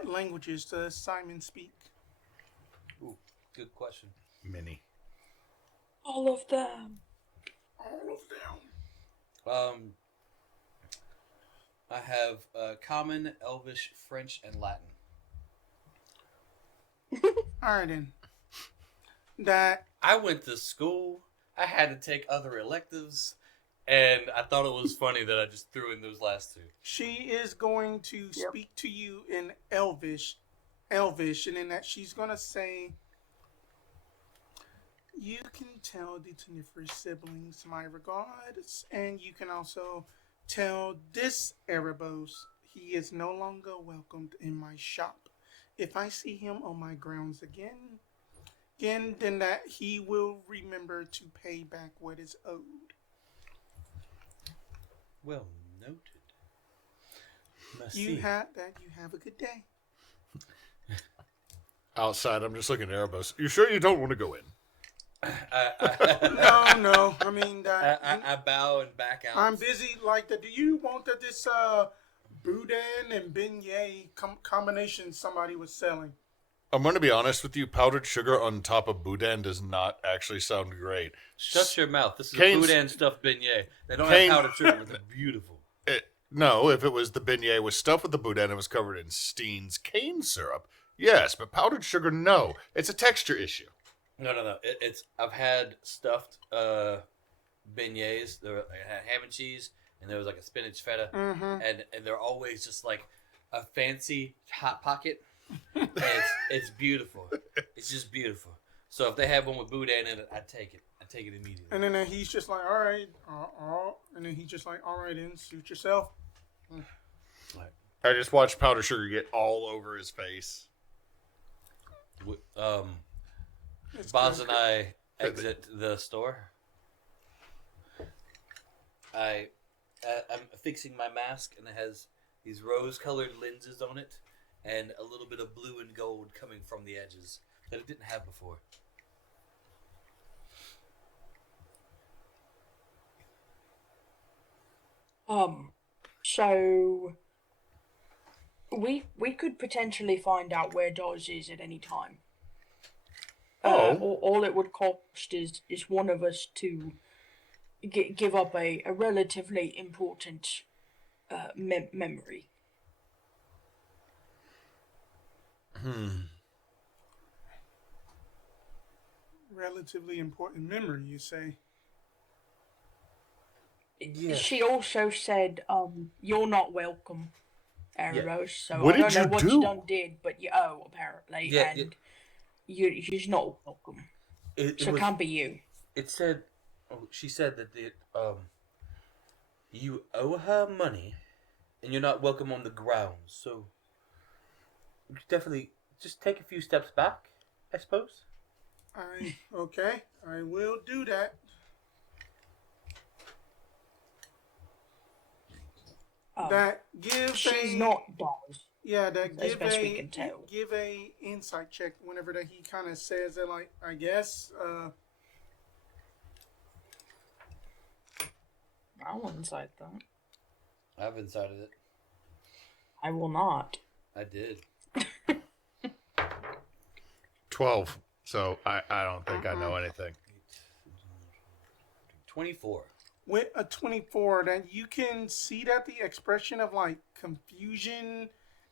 languages does Simon speak? Ooh, good question. Mini. All of them. All of them. I have Common, Elvish, French, and Latin. All right then. That I went to school. I had to take other electives, and I thought it was funny that I just threw in those last two. she is going to speak to you in Elvish, and in that she's gonna say, "You can tell the Teniferous siblings my regards, and you can also tell this Erebos he is no longer welcomed in my shop. If I see him on my grounds again, then that he will remember to pay back what is owed." Well noted. Merci. You have a good day. Outside, I'm just looking at Erebos. You sure you don't want to go in? No. I mean, I bow and back out. I'm busy like that. Do you want this boudin and beignet combination somebody was selling? I'm going to be honest with you. Powdered sugar on top of boudin does not actually sound great. Shut your mouth. This is Kane's- a boudin stuffed beignet. They don't Kane- have powdered sugar, but they're beautiful. No, if it was the beignet was stuffed with the boudin and was covered in Steen's cane syrup, yes, but powdered sugar, no. It's a texture issue. No. I've had stuffed beignets. There had ham and cheese, and there was like a spinach feta, and they're always just like a fancy hot pocket. And it's beautiful. It's just beautiful. So if they have one with boudin in it, I'd take it. I'd take it immediately. And then he's just like, all right, and then he's just like, all right, then suit yourself. I just watched powdered sugar get all over his face. It's Boz good. and I exit the store. I'm fixing my mask, and it has these rose-colored lenses on it, and a little bit of blue and gold coming from the edges that it didn't have before. So we could potentially find out where Dodge is at any time. All it would cost is one of us to give up a relatively important memory. Relatively important memory, you say? Yeah. She also said, "You're not welcome, Erebos." So What I don't did know you what do? you done did, but you owe apparently, Yeah, and you're not welcome. It So it was- can't be you. It said, she said that you owe her money, and you're not welcome on the grounds. So you could definitely just take a few steps back, I suppose. Okay, I will do that. That give She's a, not Dodge. Yeah, that as give best a we can tell. give a insight check whenever that he kind of says that, like, I guess. I will incite that. I've incited it. I will not. I did. 12. So I don't think I know anything. 24. With a 24, that you can see that the expression of like confusion,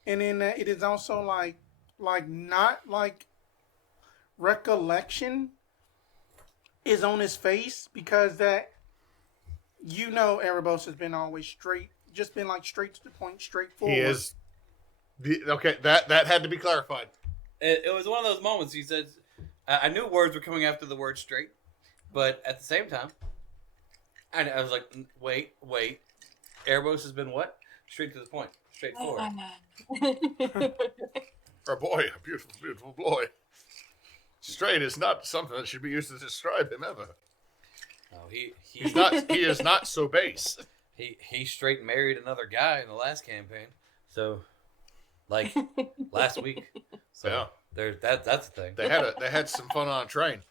and then that it is also like not like recollection is on his face, because that, you know, Erebos has been always straight to the point, straightforward. He is. Okay, that had to be clarified. It was one of those moments. He said, I knew words were coming after the word straight, but at the same time, I was like, wait. Erebos has been what? Straight to the point. Straightforward. A boy, a beautiful, beautiful boy. Straight is not something that should be used to describe him ever. No, he He is not so base. he straight married another guy in the last campaign. So, like last week. So Yeah. that's the thing. They had some fun on a train.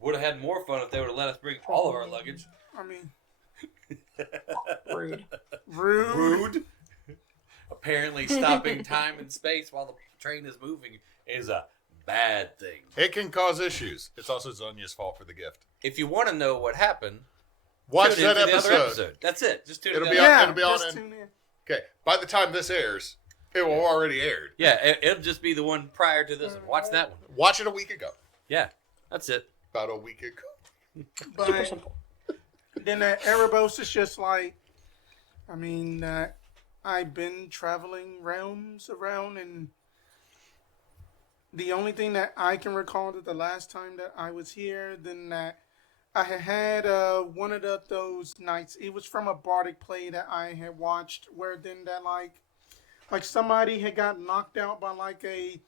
Would have had more fun if they would have let us bring all of our luggage. I mean, Rude. rude. Apparently, stopping time and space while the train is moving is a bad thing. It can cause issues. It's also Zonya's fault for the gift. If you want to know what happened, Watch tune that into the other episode. That's it. Just tune It'll in. be Yeah, it'll be on just in. tune in. Okay. By the time this airs, it will already aired. Yeah, it'll just be the one prior to this one. Watch that one. Watch it a week ago. Yeah, that's it. About a week ago. Super But simple. then that Erebos is just like, I mean, I've been traveling realms around, and the only thing that I can recall that the last time that I was here, then that I had one of those nights. It was from a bardic play that I had watched, where then that like somebody had got knocked out by like a,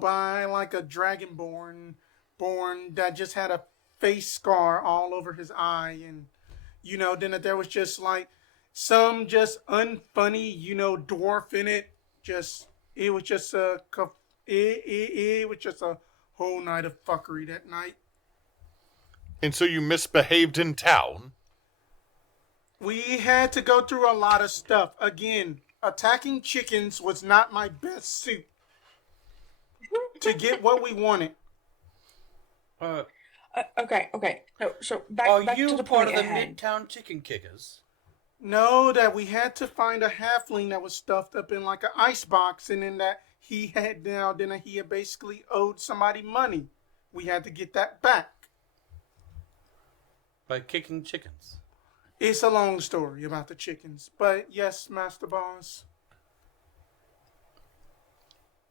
by like a dragonborn born that just had a face scar all over his eye, and then that there was just like some just unfunny dwarf in it. It was just it was just a whole night of fuckery that night. And so you misbehaved in town? We had to go through a lot of stuff. Again, attacking chickens was not my best suit to get what we wanted. Okay. So back Are back you to the part point of the at hand. Midtown Chicken Kickers? No, that we had to find a halfling that was stuffed up in like an ice box, and then that he had basically owed somebody money. We had to get that back. By kicking chickens. It's a long story about the chickens, but yes, Master Boss.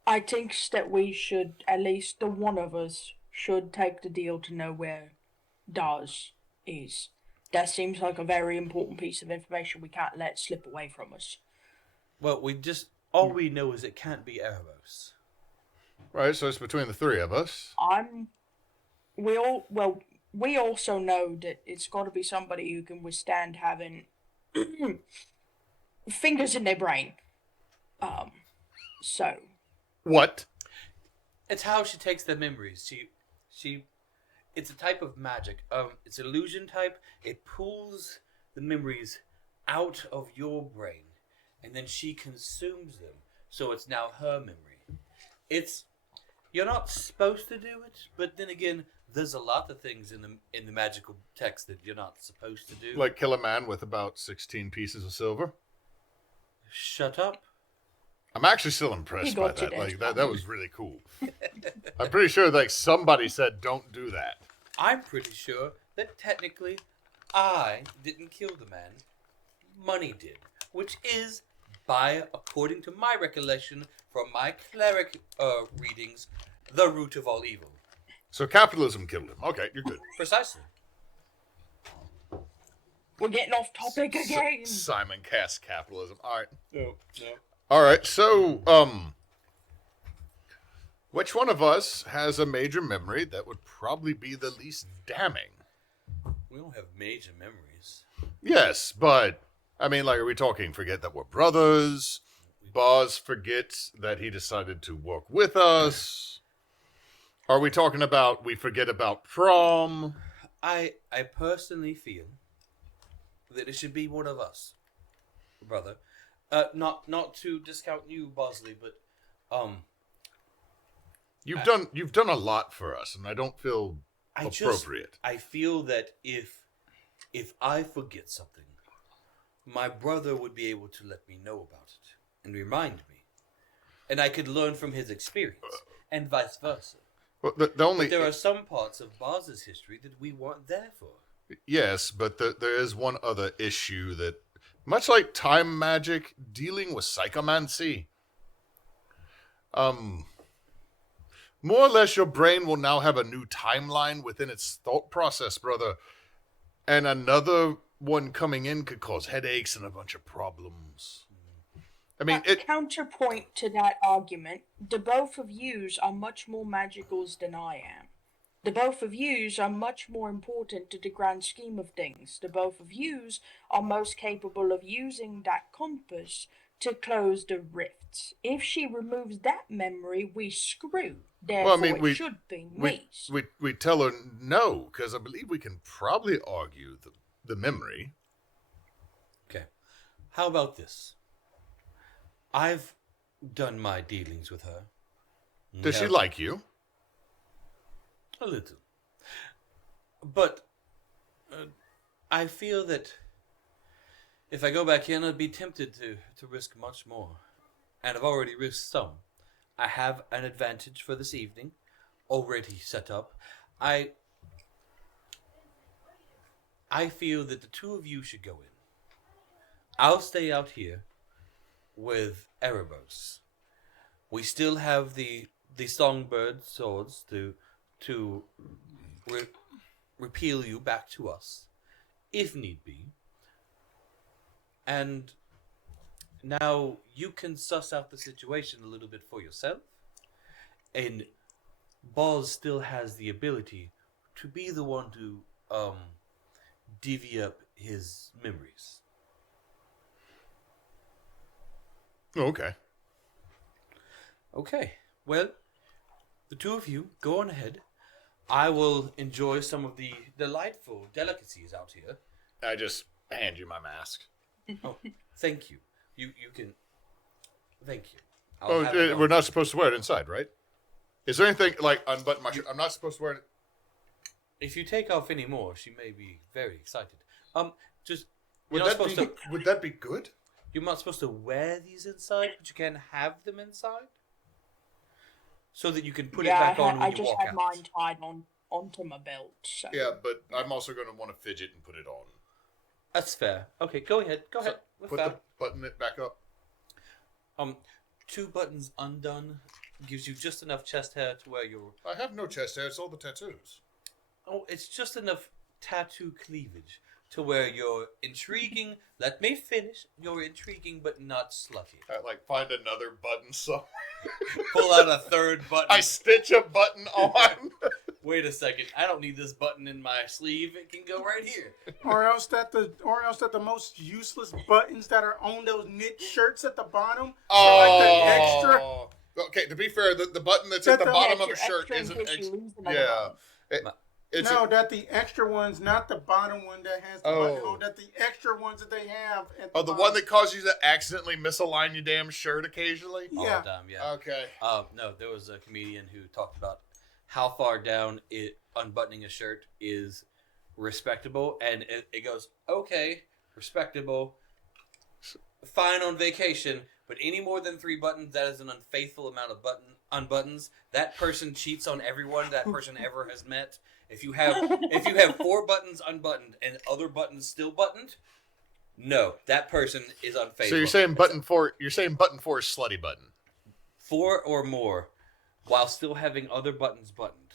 I think that we should, at least the one of us, should take the deal to know where Daz is. That seems like a very important piece of information we can't let slip away from us. Well, all we know is it can't be Erebos. Right, so it's between the three of us. We also know that it's got to be somebody who can withstand having fingers in their brain. So What? It's how she takes the memories. She it's a type of magic. It's illusion type. It pulls the memories out of your brain, and then she consumes them. So it's now her memory. You're not supposed to do it, but then again, there's a lot of things in the magical text that you're not supposed to do. Like kill a man with about 16 pieces of silver? Shut up. I'm actually still impressed He by got you that. there, Like Tom. that was really cool. I'm pretty sure like somebody said don't do that. I'm pretty sure that technically I didn't kill the man. Money did. Which is, according to my recollection from my cleric readings, the root of all evil. So capitalism killed him. Okay, you're good. Precisely. we're getting off topic again. Simon cast capitalism. All right. No. All right. So, which one of us has a major memory that would probably be the least damning? We don't have major memories. Yes, but I mean, like, are we talking forget that we're brothers? Boz forgets that he decided to work with us. Are we talking about we forget about prom? I personally feel that it should be one of us, brother. Not to discount you, Bosley, but You've done a lot for us, and I don't feel appropriate. I feel that if I forget something, my brother would be able to let me know about it and remind me, and I could learn from his experience, and vice versa. Well, the only But there are some parts of Boz's history that we weren't there for. yes, but there is one other issue that, much like time magic, dealing with psychomancy. More or less, your brain will now have a new timeline within its thought process, brother. And another one coming in could cause headaches and a bunch of problems. I mean, Counterpoint to that argument, the both of yous are much more magicals than I am. The both of yous are much more important to the grand scheme of things. The both of yous are most capable of using that compass to close the rifts. If she removes that memory, we screw. Therefore, Well, I mean, it should be me. we tell her no, because I believe we can probably argue the memory. Okay. How about this? I've done my dealings with her. Does she like you? A little. But I feel that if I go back in, I'd be tempted to risk much more. And I've already risked some. I have an advantage for this evening already set up. I feel that the two of you should go in. I'll stay out here with Erebos. We still have the songbird swords to repeal you back to us, if need be. And now you can suss out the situation a little bit for yourself. And Boz still has the ability to be the one to divvy up his memories. Okay. Okay. Well, the two of you go on ahead. I will enjoy some of the delightful delicacies out here. I just hand you my mask. Oh, thank you. You can. Thank you. We're not supposed to wear it inside, right? Is there anything like unbutton my shirt? I'm not supposed to wear it. If you take off any more, she may be very excited. Just Would that be good? you're not supposed to wear these inside, but you can have them inside, so that you can put it back on when I you just walk had out. mine tied onto my belt. So. Yeah, but I'm also going to want to fidget and put it on. That's fair. Okay, go ahead. Go ahead. So put the button it back up. 2 buttons undone gives you just enough chest hair to where you're. I have no chest hair. It's all the tattoos. Oh, it's just enough tattoo cleavage to where you're intriguing. Let me finish. You're intriguing, but not slutty. I find another button somewhere. Pull out a third button. I stitch a button on. Wait a second. I don't need this button in my sleeve. It can go right here. Or else that the most useless buttons that are on those knit shirts at the bottom are like the extra. Okay, to be fair, the button that's at the bottom of a shirt isn't extra. Yeah. That the extra ones, not the bottom one that has the button on, that the extra ones that they have at the bottom. One that causes you to accidentally misalign your damn shirt occasionally? All Yeah. the time, yeah. Okay. No, there was a comedian who talked about how far down unbuttoning a shirt is respectable, and it goes, okay, respectable, fine on vacation, but any more than 3 buttons, that is an unfaithful amount of unbuttons. That person cheats on everyone that person ever has met. If you have 4 buttons unbuttoned and other buttons still buttoned, no, that person is unfaithful. So you're saying button 4 is slutty button. 4 or more, while still having other buttons buttoned.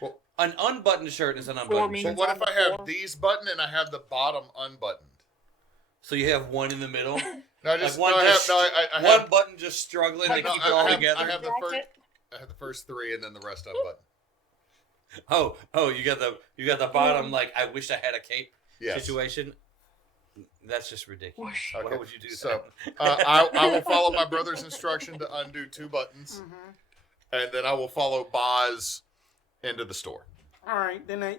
Well, an unbuttoned shirt is an unbuttoned means shirt. But what if I have these buttoned and I have the bottom unbuttoned? So you have one in the middle? No, I one have button just struggling to keep it all together? I have the first 3 and then the rest unbuttoned. Oh, you got the bottom like I wish I had a cape situation. That's just ridiculous. Okay. Why would you do so, that? I will follow my brother's instruction to undo 2 buttons, and then I will follow Boz into the store. All right, then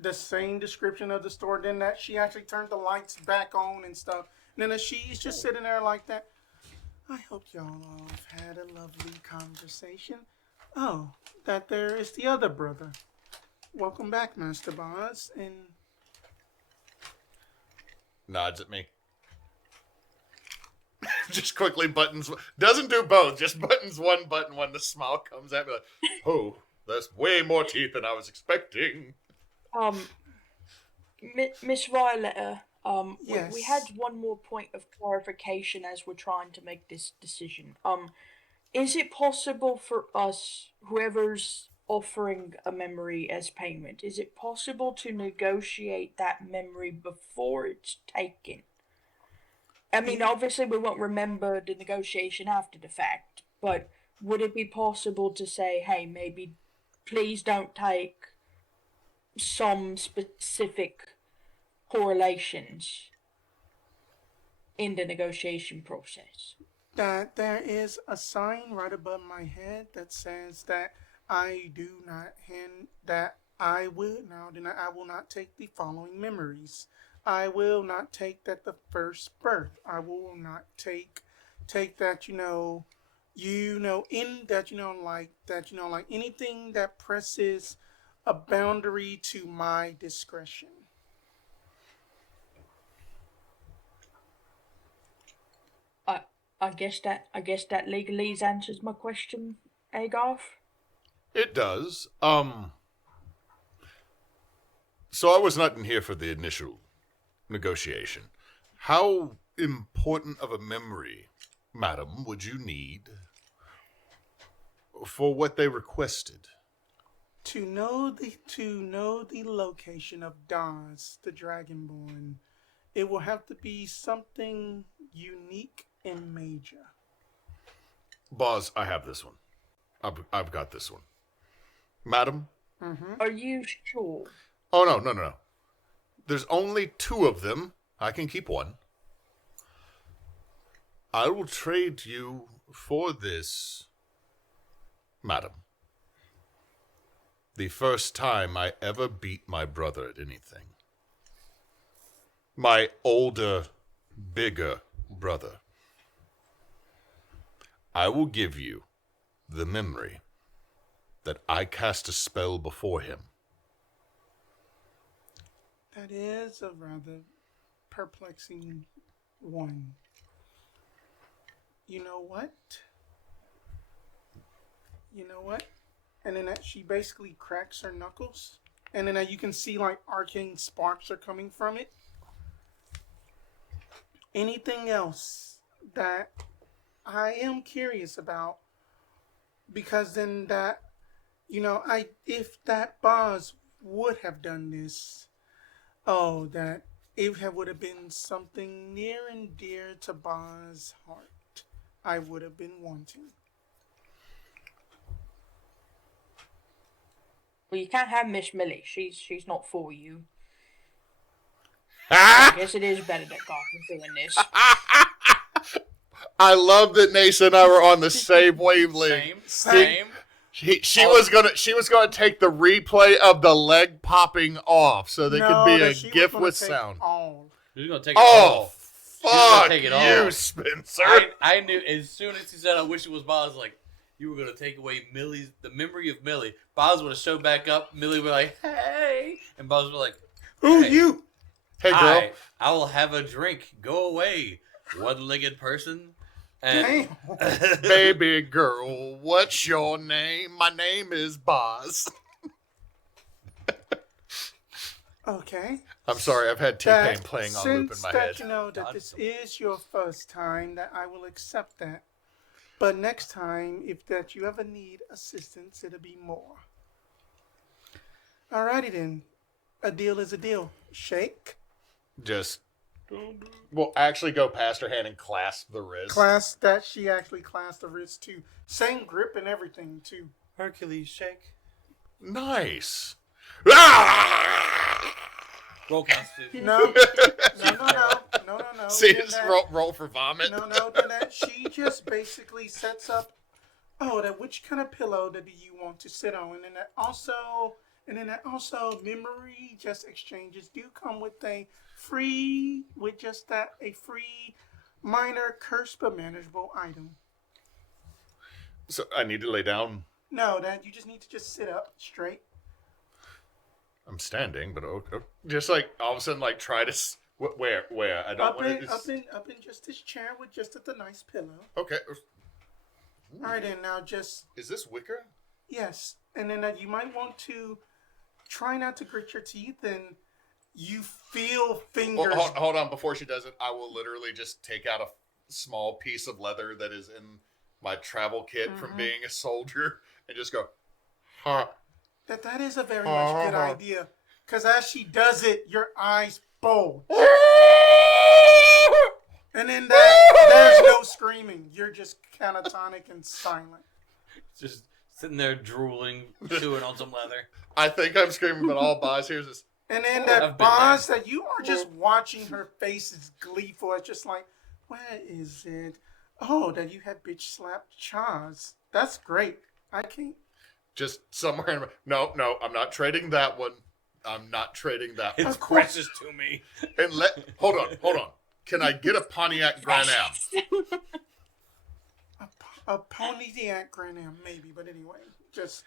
the same description of the store. Then that she actually turned the lights back on and stuff. And then she's just sitting there like that. I hope y'all all have had a lovely conversation. Oh, that there is the other brother. Welcome back, Master Boz. And Nods at me. Just quickly buttons. Doesn't do both. Just buttons one button when the smile comes at me. Like, oh, that's way more teeth than I was expecting. Miss Violetta, Yes. we had one more point of clarification as we're trying to make this decision. Is it possible for us, whoever's offering a memory as payment, is it possible to negotiate that memory before it's taken? I mean, obviously we won't remember the negotiation after the fact, but would it be possible to say, hey, maybe please don't take some specific correlations in the negotiation process. That there is a sign right above my head that says that I do not hand that I will now then I will not take the following memories. I will not take that the first birth. I will not take that in that like anything that presses a boundary to my discretion. I guess that legalese answers my question, Garf. It does. So I was not in here for the initial negotiation. How important of a memory, madam, would you need for what they requested? To know the location of Daz, the Dragonborn, it will have to be something unique and major. Boz, I have this one. I've got this one. Madam? Mm-hmm. Are you sure? Oh, no. There's only 2 of them. I can keep one. I will trade you for this, madam. The first time I ever beat my brother at anything. My older, bigger brother. I will give you the memory that I cast a spell before him. That is a rather perplexing one. You know what? And then she basically cracks her knuckles. And then you can see like arcane sparks are coming from it. Anything else that I am curious about? Because then that, if that boss would have done this, that it would have been something near and dear to Ba's heart. I would have been wanting. Well, you can't have Miss Millie. She's not for you. I guess it is better that Garf is doing this. I love that Neysa and I were on the same wavelength. Same. She was gonna take the replay of the leg popping off so there could be a gif with sound. She's gonna take it off. Fuck take it you, off. Spencer. I knew as soon as he said, "I wish it was Boz," like you were gonna take away the memory of Millie. Boz would have showed back up. Millie would be like, "Hey," and Boz would be like, Who hey, you? Hey, girl. I will have a drink. Go away, one-legged person. And Damn. Baby girl, what's your name? My name is Boz. Okay. I'm sorry, I've had T-Pain playing on loop in Since my that head. you know that this is your first time, that I will accept that. But next time, if that you ever need assistance, it'll be more. Alrighty then. A deal is a deal. Shake. Just, well, actually go past her hand and clasp the wrist. She actually clasped the wrist too. Same grip and everything too. Hercules shake. Nice. Roll constitution. No. See, Then it's that- roll for vomit. No. Then that she just basically sets up. That which kind of pillow do you want to sit on, and then that also memory just exchanges do come with a free minor curse but manageable item. So I need to lay down. No, that you just need to just sit up straight. I'm standing, but just like all of a sudden, like try to where I don't want to. Up in just this chair with just the nice pillow. Okay. All right, and now just Is this wicker? yes, and then you might want to try not to grit your teeth, and you feel fingers. Hold on, before she does it, I will literally just take out a small piece of leather that is in my travel kit from being a soldier and just go, huh. That is a very much good idea. Because as she does it, your eyes bulge. And then there's no screaming. You're just catatonic and silent. Just Sitting there drooling, chewing on some leather. I think I'm screaming, but all Boz hears is, And then I've that been Boz that you are just watching her face is gleeful. It's just like, where is it? Oh, that you had bitch slapped Chaz. That's great. I can't. just somewhere in... No, I'm not trading that one. I'm not trading that one. It's Of course. precious to me. And hold on. Can I get a Pontiac Grand Am? A Pontiac Grand Am, maybe, but anyway, just.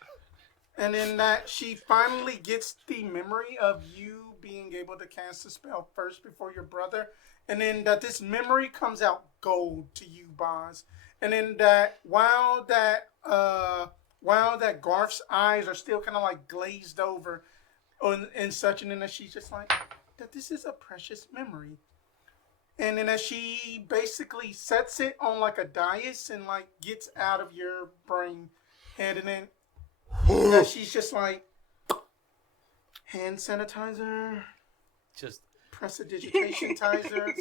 And then that she finally gets the memory of you being able to cast the spell first before your brother. And then that this memory comes out gold to you, Boz. And then that while that Garf's eyes are still kind of like glazed over and such, and then that she's just like, that this is a precious memory. And then as she basically sets it on like a dais and like gets out of your brain head, and then that she's just like, hand sanitizer, Just prestidigitationizer.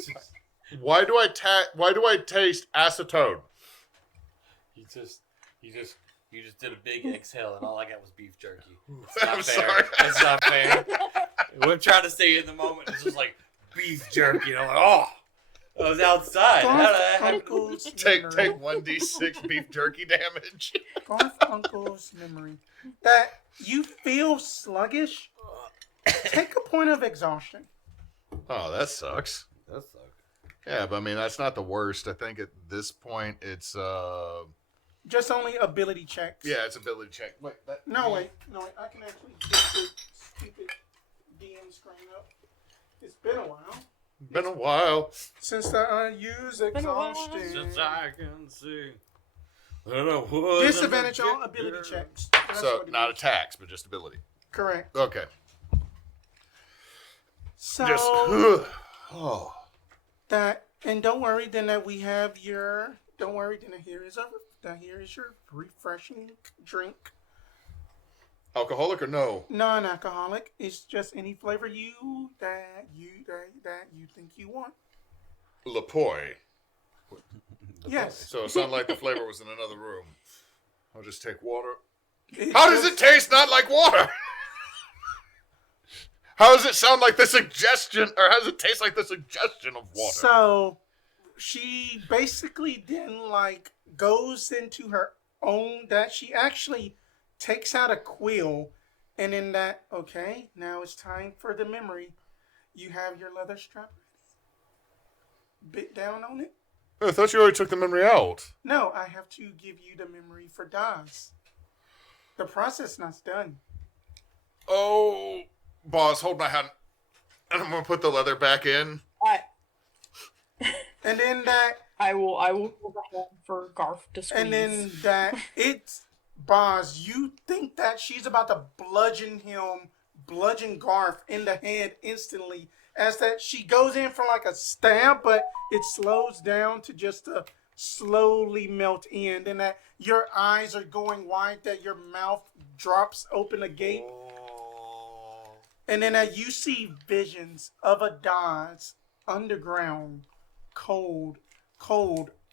Why do I taste acetone? you just did a big exhale, and all I got was beef jerky. It's not I'm fair. sorry. It's not fair. We're trying to stay in the moment. It's just like beef jerky. And I'm like, oh, I was outside. How did that happen? Uncle's Take memory. 1d6 beef jerky damage. Garf Uncle's memory. That you feel sluggish. Take a point of exhaustion. Oh, that sucks. That sucks. Yeah, but I mean that's not the worst. I think at this point it's Just only ability checks. yeah, it's ability check. Wait, that No, wait. I can actually get the stupid DM screen up. It's been a while been a while. since I used exhaustion. Since I can see. I don't know what Disadvantage on ability checks. That's So what it not is. attacks, but just ability. Correct. Okay. So Just oh. that, and don't worry, then that we have your. Don't worry, then here is your refreshing drink. Alcoholic or no? Non-alcoholic. It's just any flavor that you think you want. Lapoy. Yes. So it sounded like the flavor was in another room. I'll just take water. It's How does just- it taste not like water? How does it sound like the suggestion, or how does it taste like the suggestion of water? So she basically then like goes into her own that she actually takes out a quill, and in that, okay, now it's time for the memory. You have your leather strap ready. Bit down on it. I thought you already took the memory out. No, I have to give you the memory for Daz. The process not done. Oh, boss, hold my hand. And I'm going to put the leather back in. And then that, I will hold a hand for Garf to squeeze. and then that, it's, Boz, you think that she's about to bludgeon Garf in the head instantly, as that she goes in for like a stab, but it slows down to just a slowly melt in, and that your eyes are going wide, that your mouth drops open agape, and then that you see visions of a Daz underground, cold,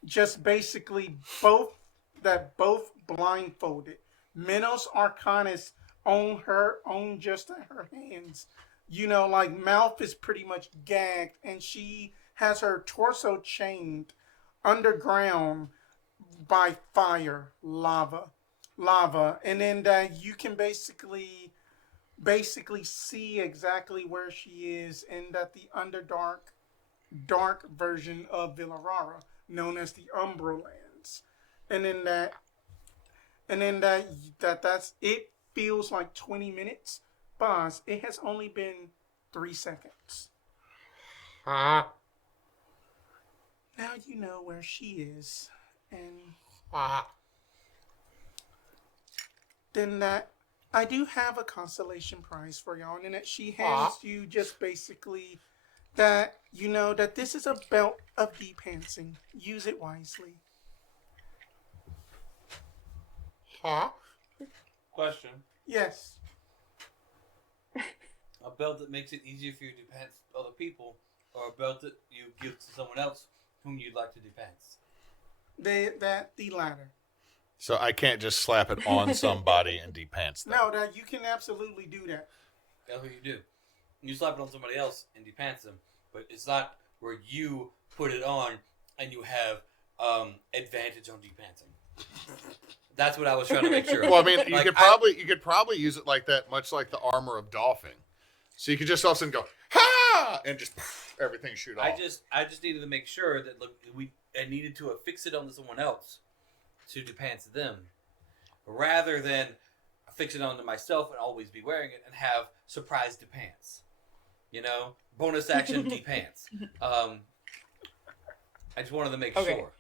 just basically both blindfolded. Minos Arcanis on her hands. You know, like mouth is pretty much gagged, and she has her torso chained underground by fire, lava, and then that you can basically see exactly where she is, and that the dark version of Villarara, known as the Umberlands, and then that's it. Feels like 20 minutes. Boz, it has only been 3 seconds. Now you know where she is. And then that I do have a consolation prize for y'all, and that she hands you just basically that you know that this is a belt of deep pantsing. Use it wisely. Question. Yes. A belt that makes it easier for you to pants other people, or a belt that you give to someone else whom you'd like to do pants? The latter. So I can't just slap it on somebody and de-pants them. No, that you can absolutely do that. That's what you do. You slap it on somebody else and you pants them, but it's not where you put it on and you have advantage on depantsing. That's what I was trying to make sure. Well, I mean, you Like, could probably use it like that, much like the armor of Dolphin. So you could just all of a sudden go ha, and just everything shoot off. I just needed to make sure that I needed to affix it onto someone else to depants them, rather than affix it onto myself and always be wearing it and have surprise depants. You know, bonus action depants. I just wanted to make sure.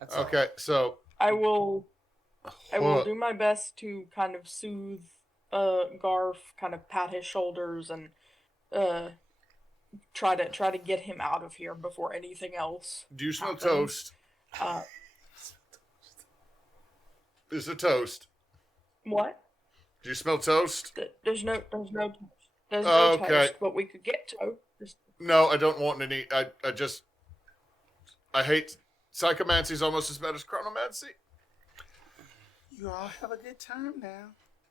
That's all. Okay, so I will do my best to kind of soothe Garf, kind of pat his shoulders and try to get him out of here before anything else. do you smell happens. toast? Uh, This is a toast. what? Do you smell toast? There's no toast. There's Oh, no okay. toast, but we could get toast. No, I don't want any. I hate psychomancy's almost as bad as chronomancy. You all have a good time now.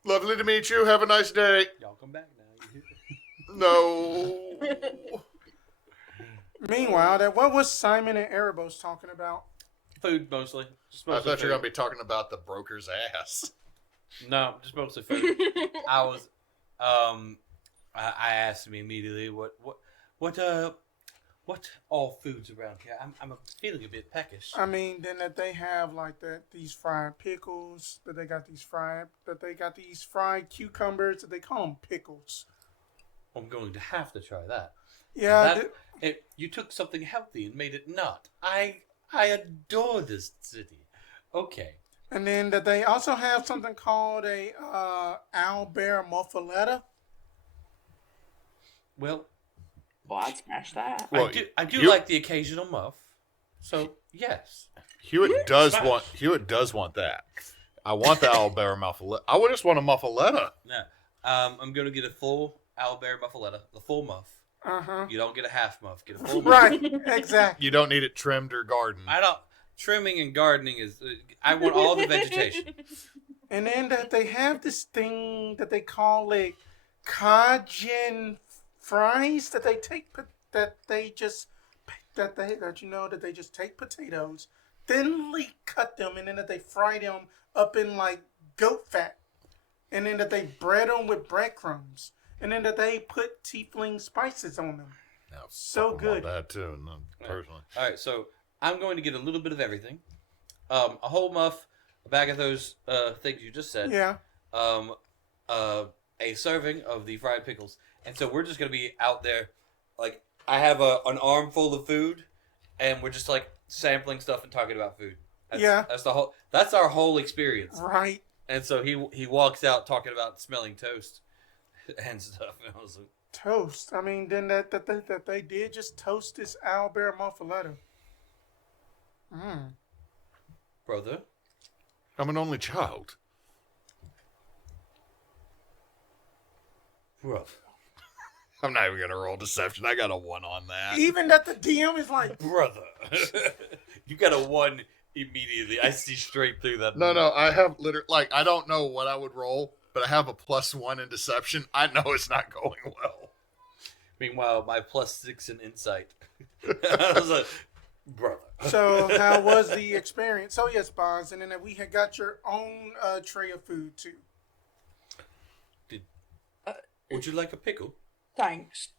Lovely to meet you. Have a nice day. Y'all come back now. No. Meanwhile, what was Simon and Erebos talking about? Food mostly. Just I mostly thought you were food. going to be talking about the broker's ass. No, just mostly food. I was, I asked him immediately what all foods around here. I'm feeling a bit peckish. I mean, then that they have like these fried pickles, that they got these fried cucumbers, that they call them pickles. I'm going to have to try that. Yeah, You took something healthy and made it not. I adore this city. Okay. and then that they also have something called a owlbear muffaletta. Well, I'd smash that. Well, I do you- like the occasional muff. So yes. Hewitt does Smash. want that. I want the owlbear muffaletta. I would just want a muffaletta. No. I'm going to get a full owlbear muffaletta, the full muff. You don't get a half muff. Get a full muff. Right, exactly. You don't need it trimmed or gardened. I don't. Trimming and gardening is. I want all the vegetation. And then that they have this thing that they call it Cajun fries that they take that they just take potatoes, thinly cut them, and then that they fry them up in like goat fat, and then that they bread them with breadcrumbs, and then that they put tiefling spices on them. No, So fucking good. want that too, no, personally. All right, so I'm going to get a little bit of everything. A whole muff, a bag of those things you just said. Yeah. A serving of the fried pickles, and so we're just gonna be out there. Like I have an armful of food, and we're just like sampling stuff and talking about food. That's our whole experience. Right. And so he walks out talking about smelling toast and stuff. And I was like, Toast. I mean, then that they did just toast this owlbear muffaletta. brother, I'm an only child. brother. I'm not even gonna roll deception. I got a 1 on that. Even that the DM is like, Brother. You got a 1 immediately. I see straight through that. No, I have literally I don't know what I would roll, but I have a +1 in deception. I know it's not going well. Meanwhile, my +6 in insight. I was like, brother. so how was the experience? So yes, Bonds, and then we had got your own tray of food too. Would you like a pickle? Thanks.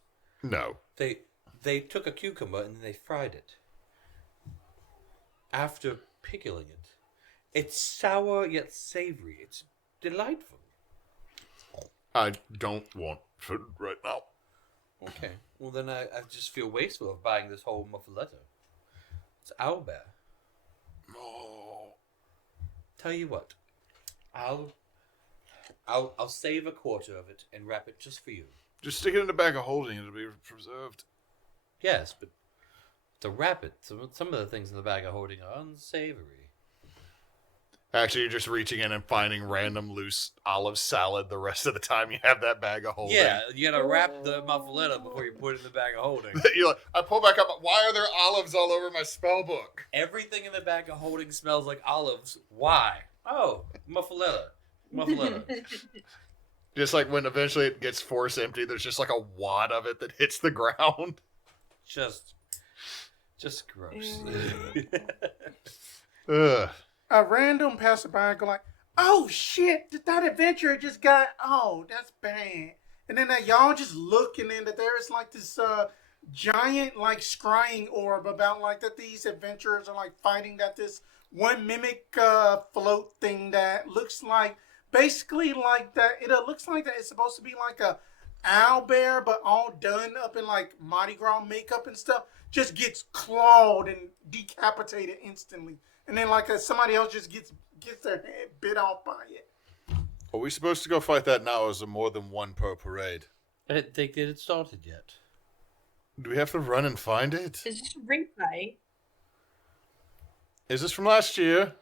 No. They took a cucumber and they fried it. After pickling it, it's sour yet savory. It's delightful. I don't want food right now. Okay. Well, then I just feel wasteful of buying this whole muffaletta. It's owlbear. Oh. Tell you what, I'll save a quarter of it and wrap it just for you. Just stick it in a bag of holding. It'll be preserved. Yes, but to wrap it, some of the things in the bag of holding are unsavory. Actually, you're just reaching in and finding random loose olive salad the rest of the time you have that bag of holding. Yeah, you gotta wrap the muffaletta before you put it in the bag of holding. I pull back up. Why are there olives all over my spell book? Everything in the bag of holding smells like olives. Why? Oh, Muffaletta. Just like when eventually it gets force empty, there's just like a wad of it that hits the ground. Just gross. Ugh. A random passerby go like, "Oh shit! That adventurer just got. Oh, that's bad." And then that y'all just look, and then that there is like this giant like scrying orb about like that these adventurers are like fighting that this one mimic float thing that looks like basically like that. It looks like that it's supposed to be like a owl bear, but all done up in like Mardi Gras makeup and stuff. Just gets clawed and decapitated instantly, and then like somebody else just gets their head bit off by it. Are we supposed to go fight that now, or is there more than one per parade? I didn't think it had started yet. Do we have to run and find it? Is this a replay? Is this from last year?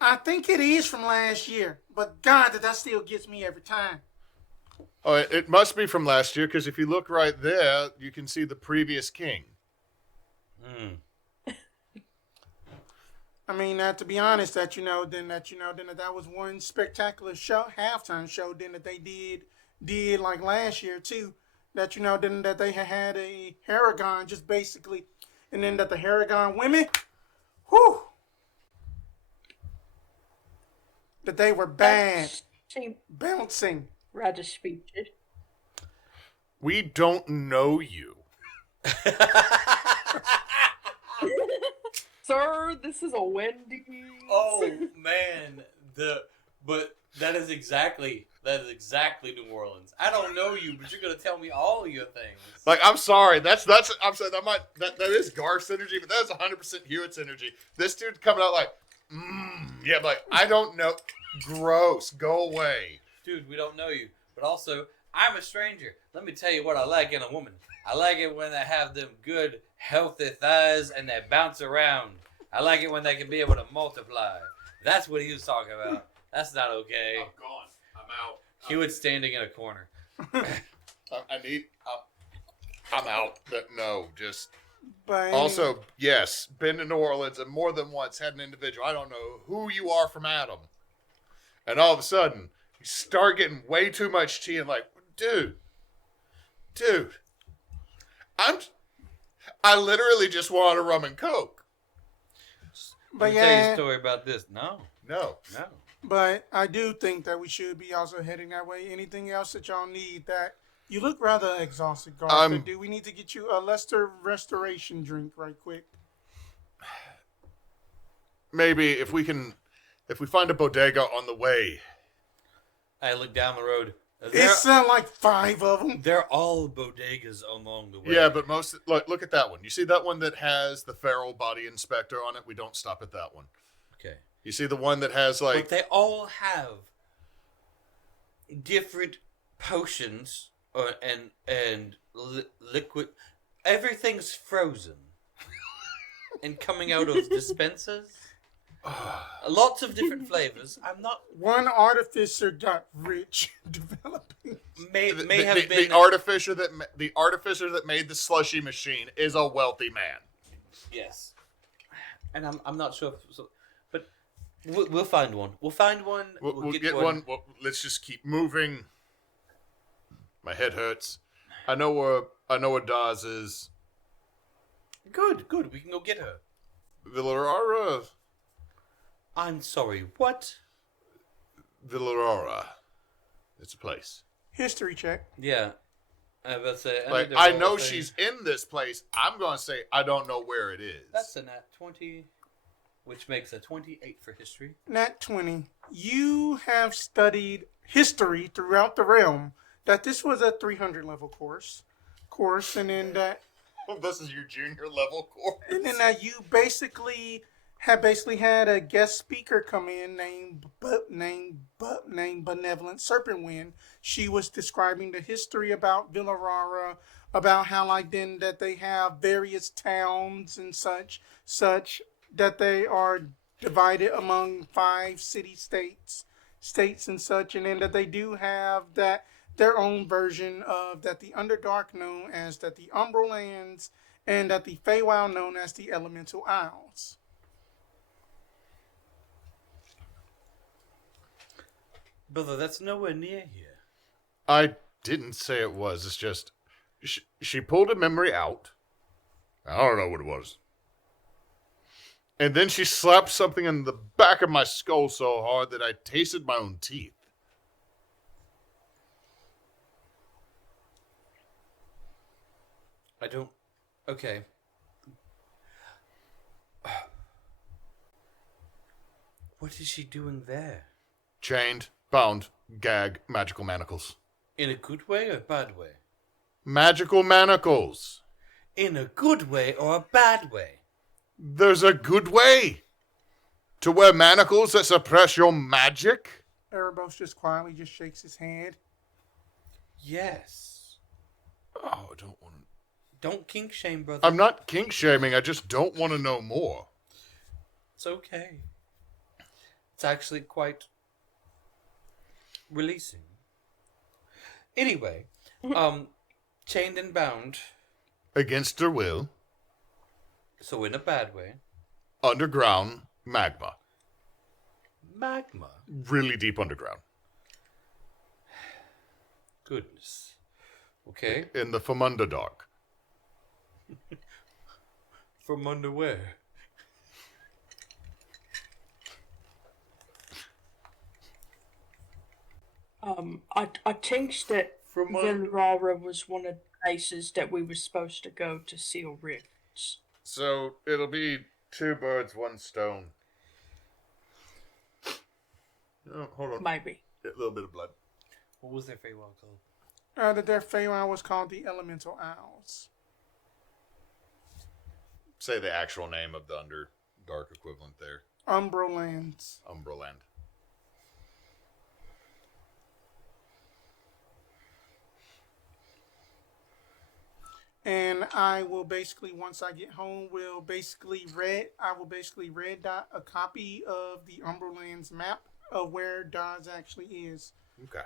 I think it is from last year, but God, that still gets me every time. Oh, it must be from last year, because if you look right there, you can see the previous king. I mean, to be honest, that was one spectacular show, halftime show. Then that they did like last year too. That then that they had a Haragon just basically, and then that the Haragon women, whew, that they were bad, bouncing. Rather speeches. We don't know you. Sir, this is a Wendy's. Oh man, but that is exactly New Orleans. I don't know you, but you're gonna tell me all your things. Like, I'm sorry. I'm sorry. That is Garf's energy, but that's 100% Hewitt's energy. This dude coming out like, yeah, I'm like, I don't know. Gross. Go away. Dude, we don't know you, but also I'm a stranger. Let me tell you what I like in a woman. I like it when they have them good, healthy thighs and they bounce around. I like it when they can be able to multiply. That's what he was talking about. That's not okay. I'm gone. I'm out. Hewitt's standing in a corner. I'm out. No, just. But Also, yes, been to New Orleans and more than once had an individual. I don't know who you are from Adam. And all of a sudden, you start getting way too much tea and like, dude, I literally just want a rum and coke. Let me tell you a story about this. No. But I do think that we should be also heading that way. Anything else that y'all need? That you look rather exhausted, Garf. Do we need to get you a Lester restoration drink right quick? Maybe if we find a bodega on the way. I look down the road. It's like 5 of them. They're all bodegas along the way. Yeah, but look at that one. You see that one that has the feral body inspector on it? We don't stop at that one. Okay. You see the one that has like... But they all have different potions and liquid. Everything's frozen and coming out of dispensers. Lots of different flavors. I'm not. One artificer got rich developing. May have been the artificer that made the slushy machine is a wealthy man. Yes, and I'm not sure. But we'll find one. We'll find one. We'll get one. Well, let's just keep moving. My head hurts. I know where Dawes is. Good. We can go get her. Villarara. I'm sorry, what? Villarara. It's a place. History check. Yeah. I was about to say, I know she's in this place. I'm going to say I don't know where it is. That's a nat 20, which makes a 28 for history. Nat 20. You have studied history throughout the realm. That this was a 300 level course, and then that. This is your junior level course. And then that you basically had a guest speaker come in named Benevolent Serpentwind. She was describing the history about Villarara, about how like then that they have various towns and such that they are divided among 5 city-states and such, and then that they do have that their own version of that the Underdark known as that the Umbral Lands and that the Feywild known as the Elemental Isles. Brother, that's nowhere near here. I didn't say it was. It's just she pulled a memory out. I don't know what it was. And then she slapped something in the back of my skull so hard that I tasted my own teeth. I don't... Okay. What is she doing there? Chained, bound, gag, magical manacles. In a good way or a bad way? Magical manacles. In a good way or a bad way? There's a good way to wear manacles that suppress your magic. Erebos just quietly just shakes his head. Yes. Oh, I don't want to. Don't kink shame, brother. I'm not kink shaming. I just don't want to know more. It's okay. It's actually quite releasing. Anyway, chained and bound. Against her will. So in a bad way. Underground magma. Magma. Really deep underground. Goodness. Okay. In the Famunda Dark. From underwear. I think that From Vilrara was one of the places that we were supposed to go to seal rifts. So it'll be 2 birds, 1 stone. Oh, hold on. Maybe. A little bit of blood. What was their Feywild called? Their Feywild was called the Elemental Owls. Say the actual name of the Underdark equivalent there. Umbrolands. Umbroland. And I will basically, once I get home, I will basically red dot a copy of the Umbrolands map of where Dodge actually is. Okay.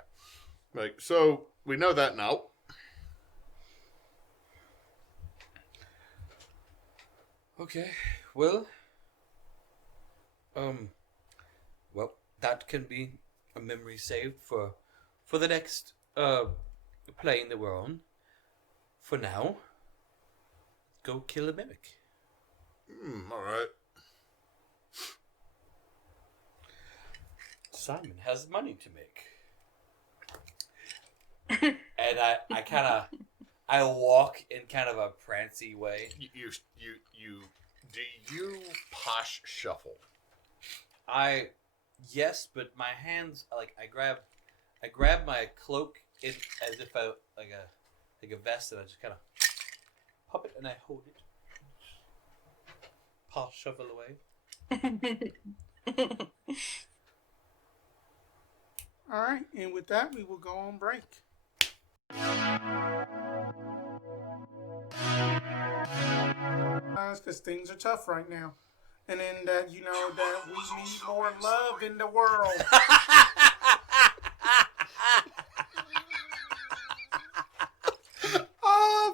Like, so we know that now. Okay. Well, that can be a memory saved for the next plane that we're on. For now, go kill a mimic. All right. Simon has money to make. And I walk in kind of a prancy way. Do you posh shuffle? Yes, but my hands, like, I grab my cloak in as if I like a vest, and I just kind of pop it and I hold it. Posh shuffle away. All right, and with that, we will go on break. Because things are tough right now. And then that, that we need more love in the world.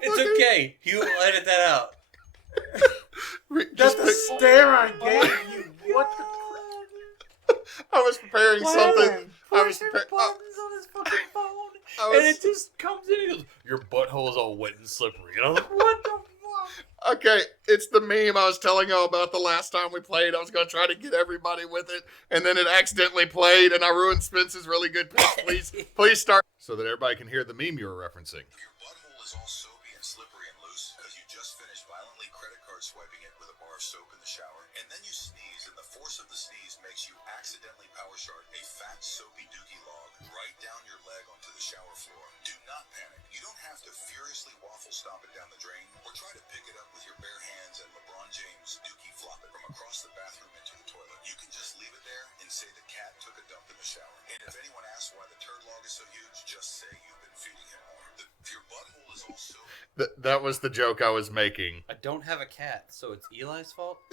It's okay. You will edit that out. Just the stare I gave you. What the crap? I was preparing something. I was buttons on his fucking phone, and it just comes in and goes, "Your butthole is all wet and slippery." And I'm like, "What the fuck?" Okay, it's the meme I was telling you about the last time we played. I was going to try to get everybody with it, and then it accidentally played, and I ruined Spence's really good pitch. Please start so that everybody can hear the meme you were referencing. Your butthole is all soapy and slippery and loose because you just finished violently credit card swiping it with a bar of soap in the shower, and then you sneeze, and the force of the sneeze makes you accidentally power shard a fat, soapy dookie log right down your leg onto the shower floor. Do not panic. You don't have to furiously waffle stomp it down the drain or try to pick it up with your bare hands and LeBron James dookie flop it from across the bathroom into the toilet. You can just leave it there and say the cat took a dump in the shower. And if anyone asks why the turd log is so huge, just say you've been feeding him more. If your butthole is all soapy. That was the joke I was making. I don't have a cat, so it's Eli's fault.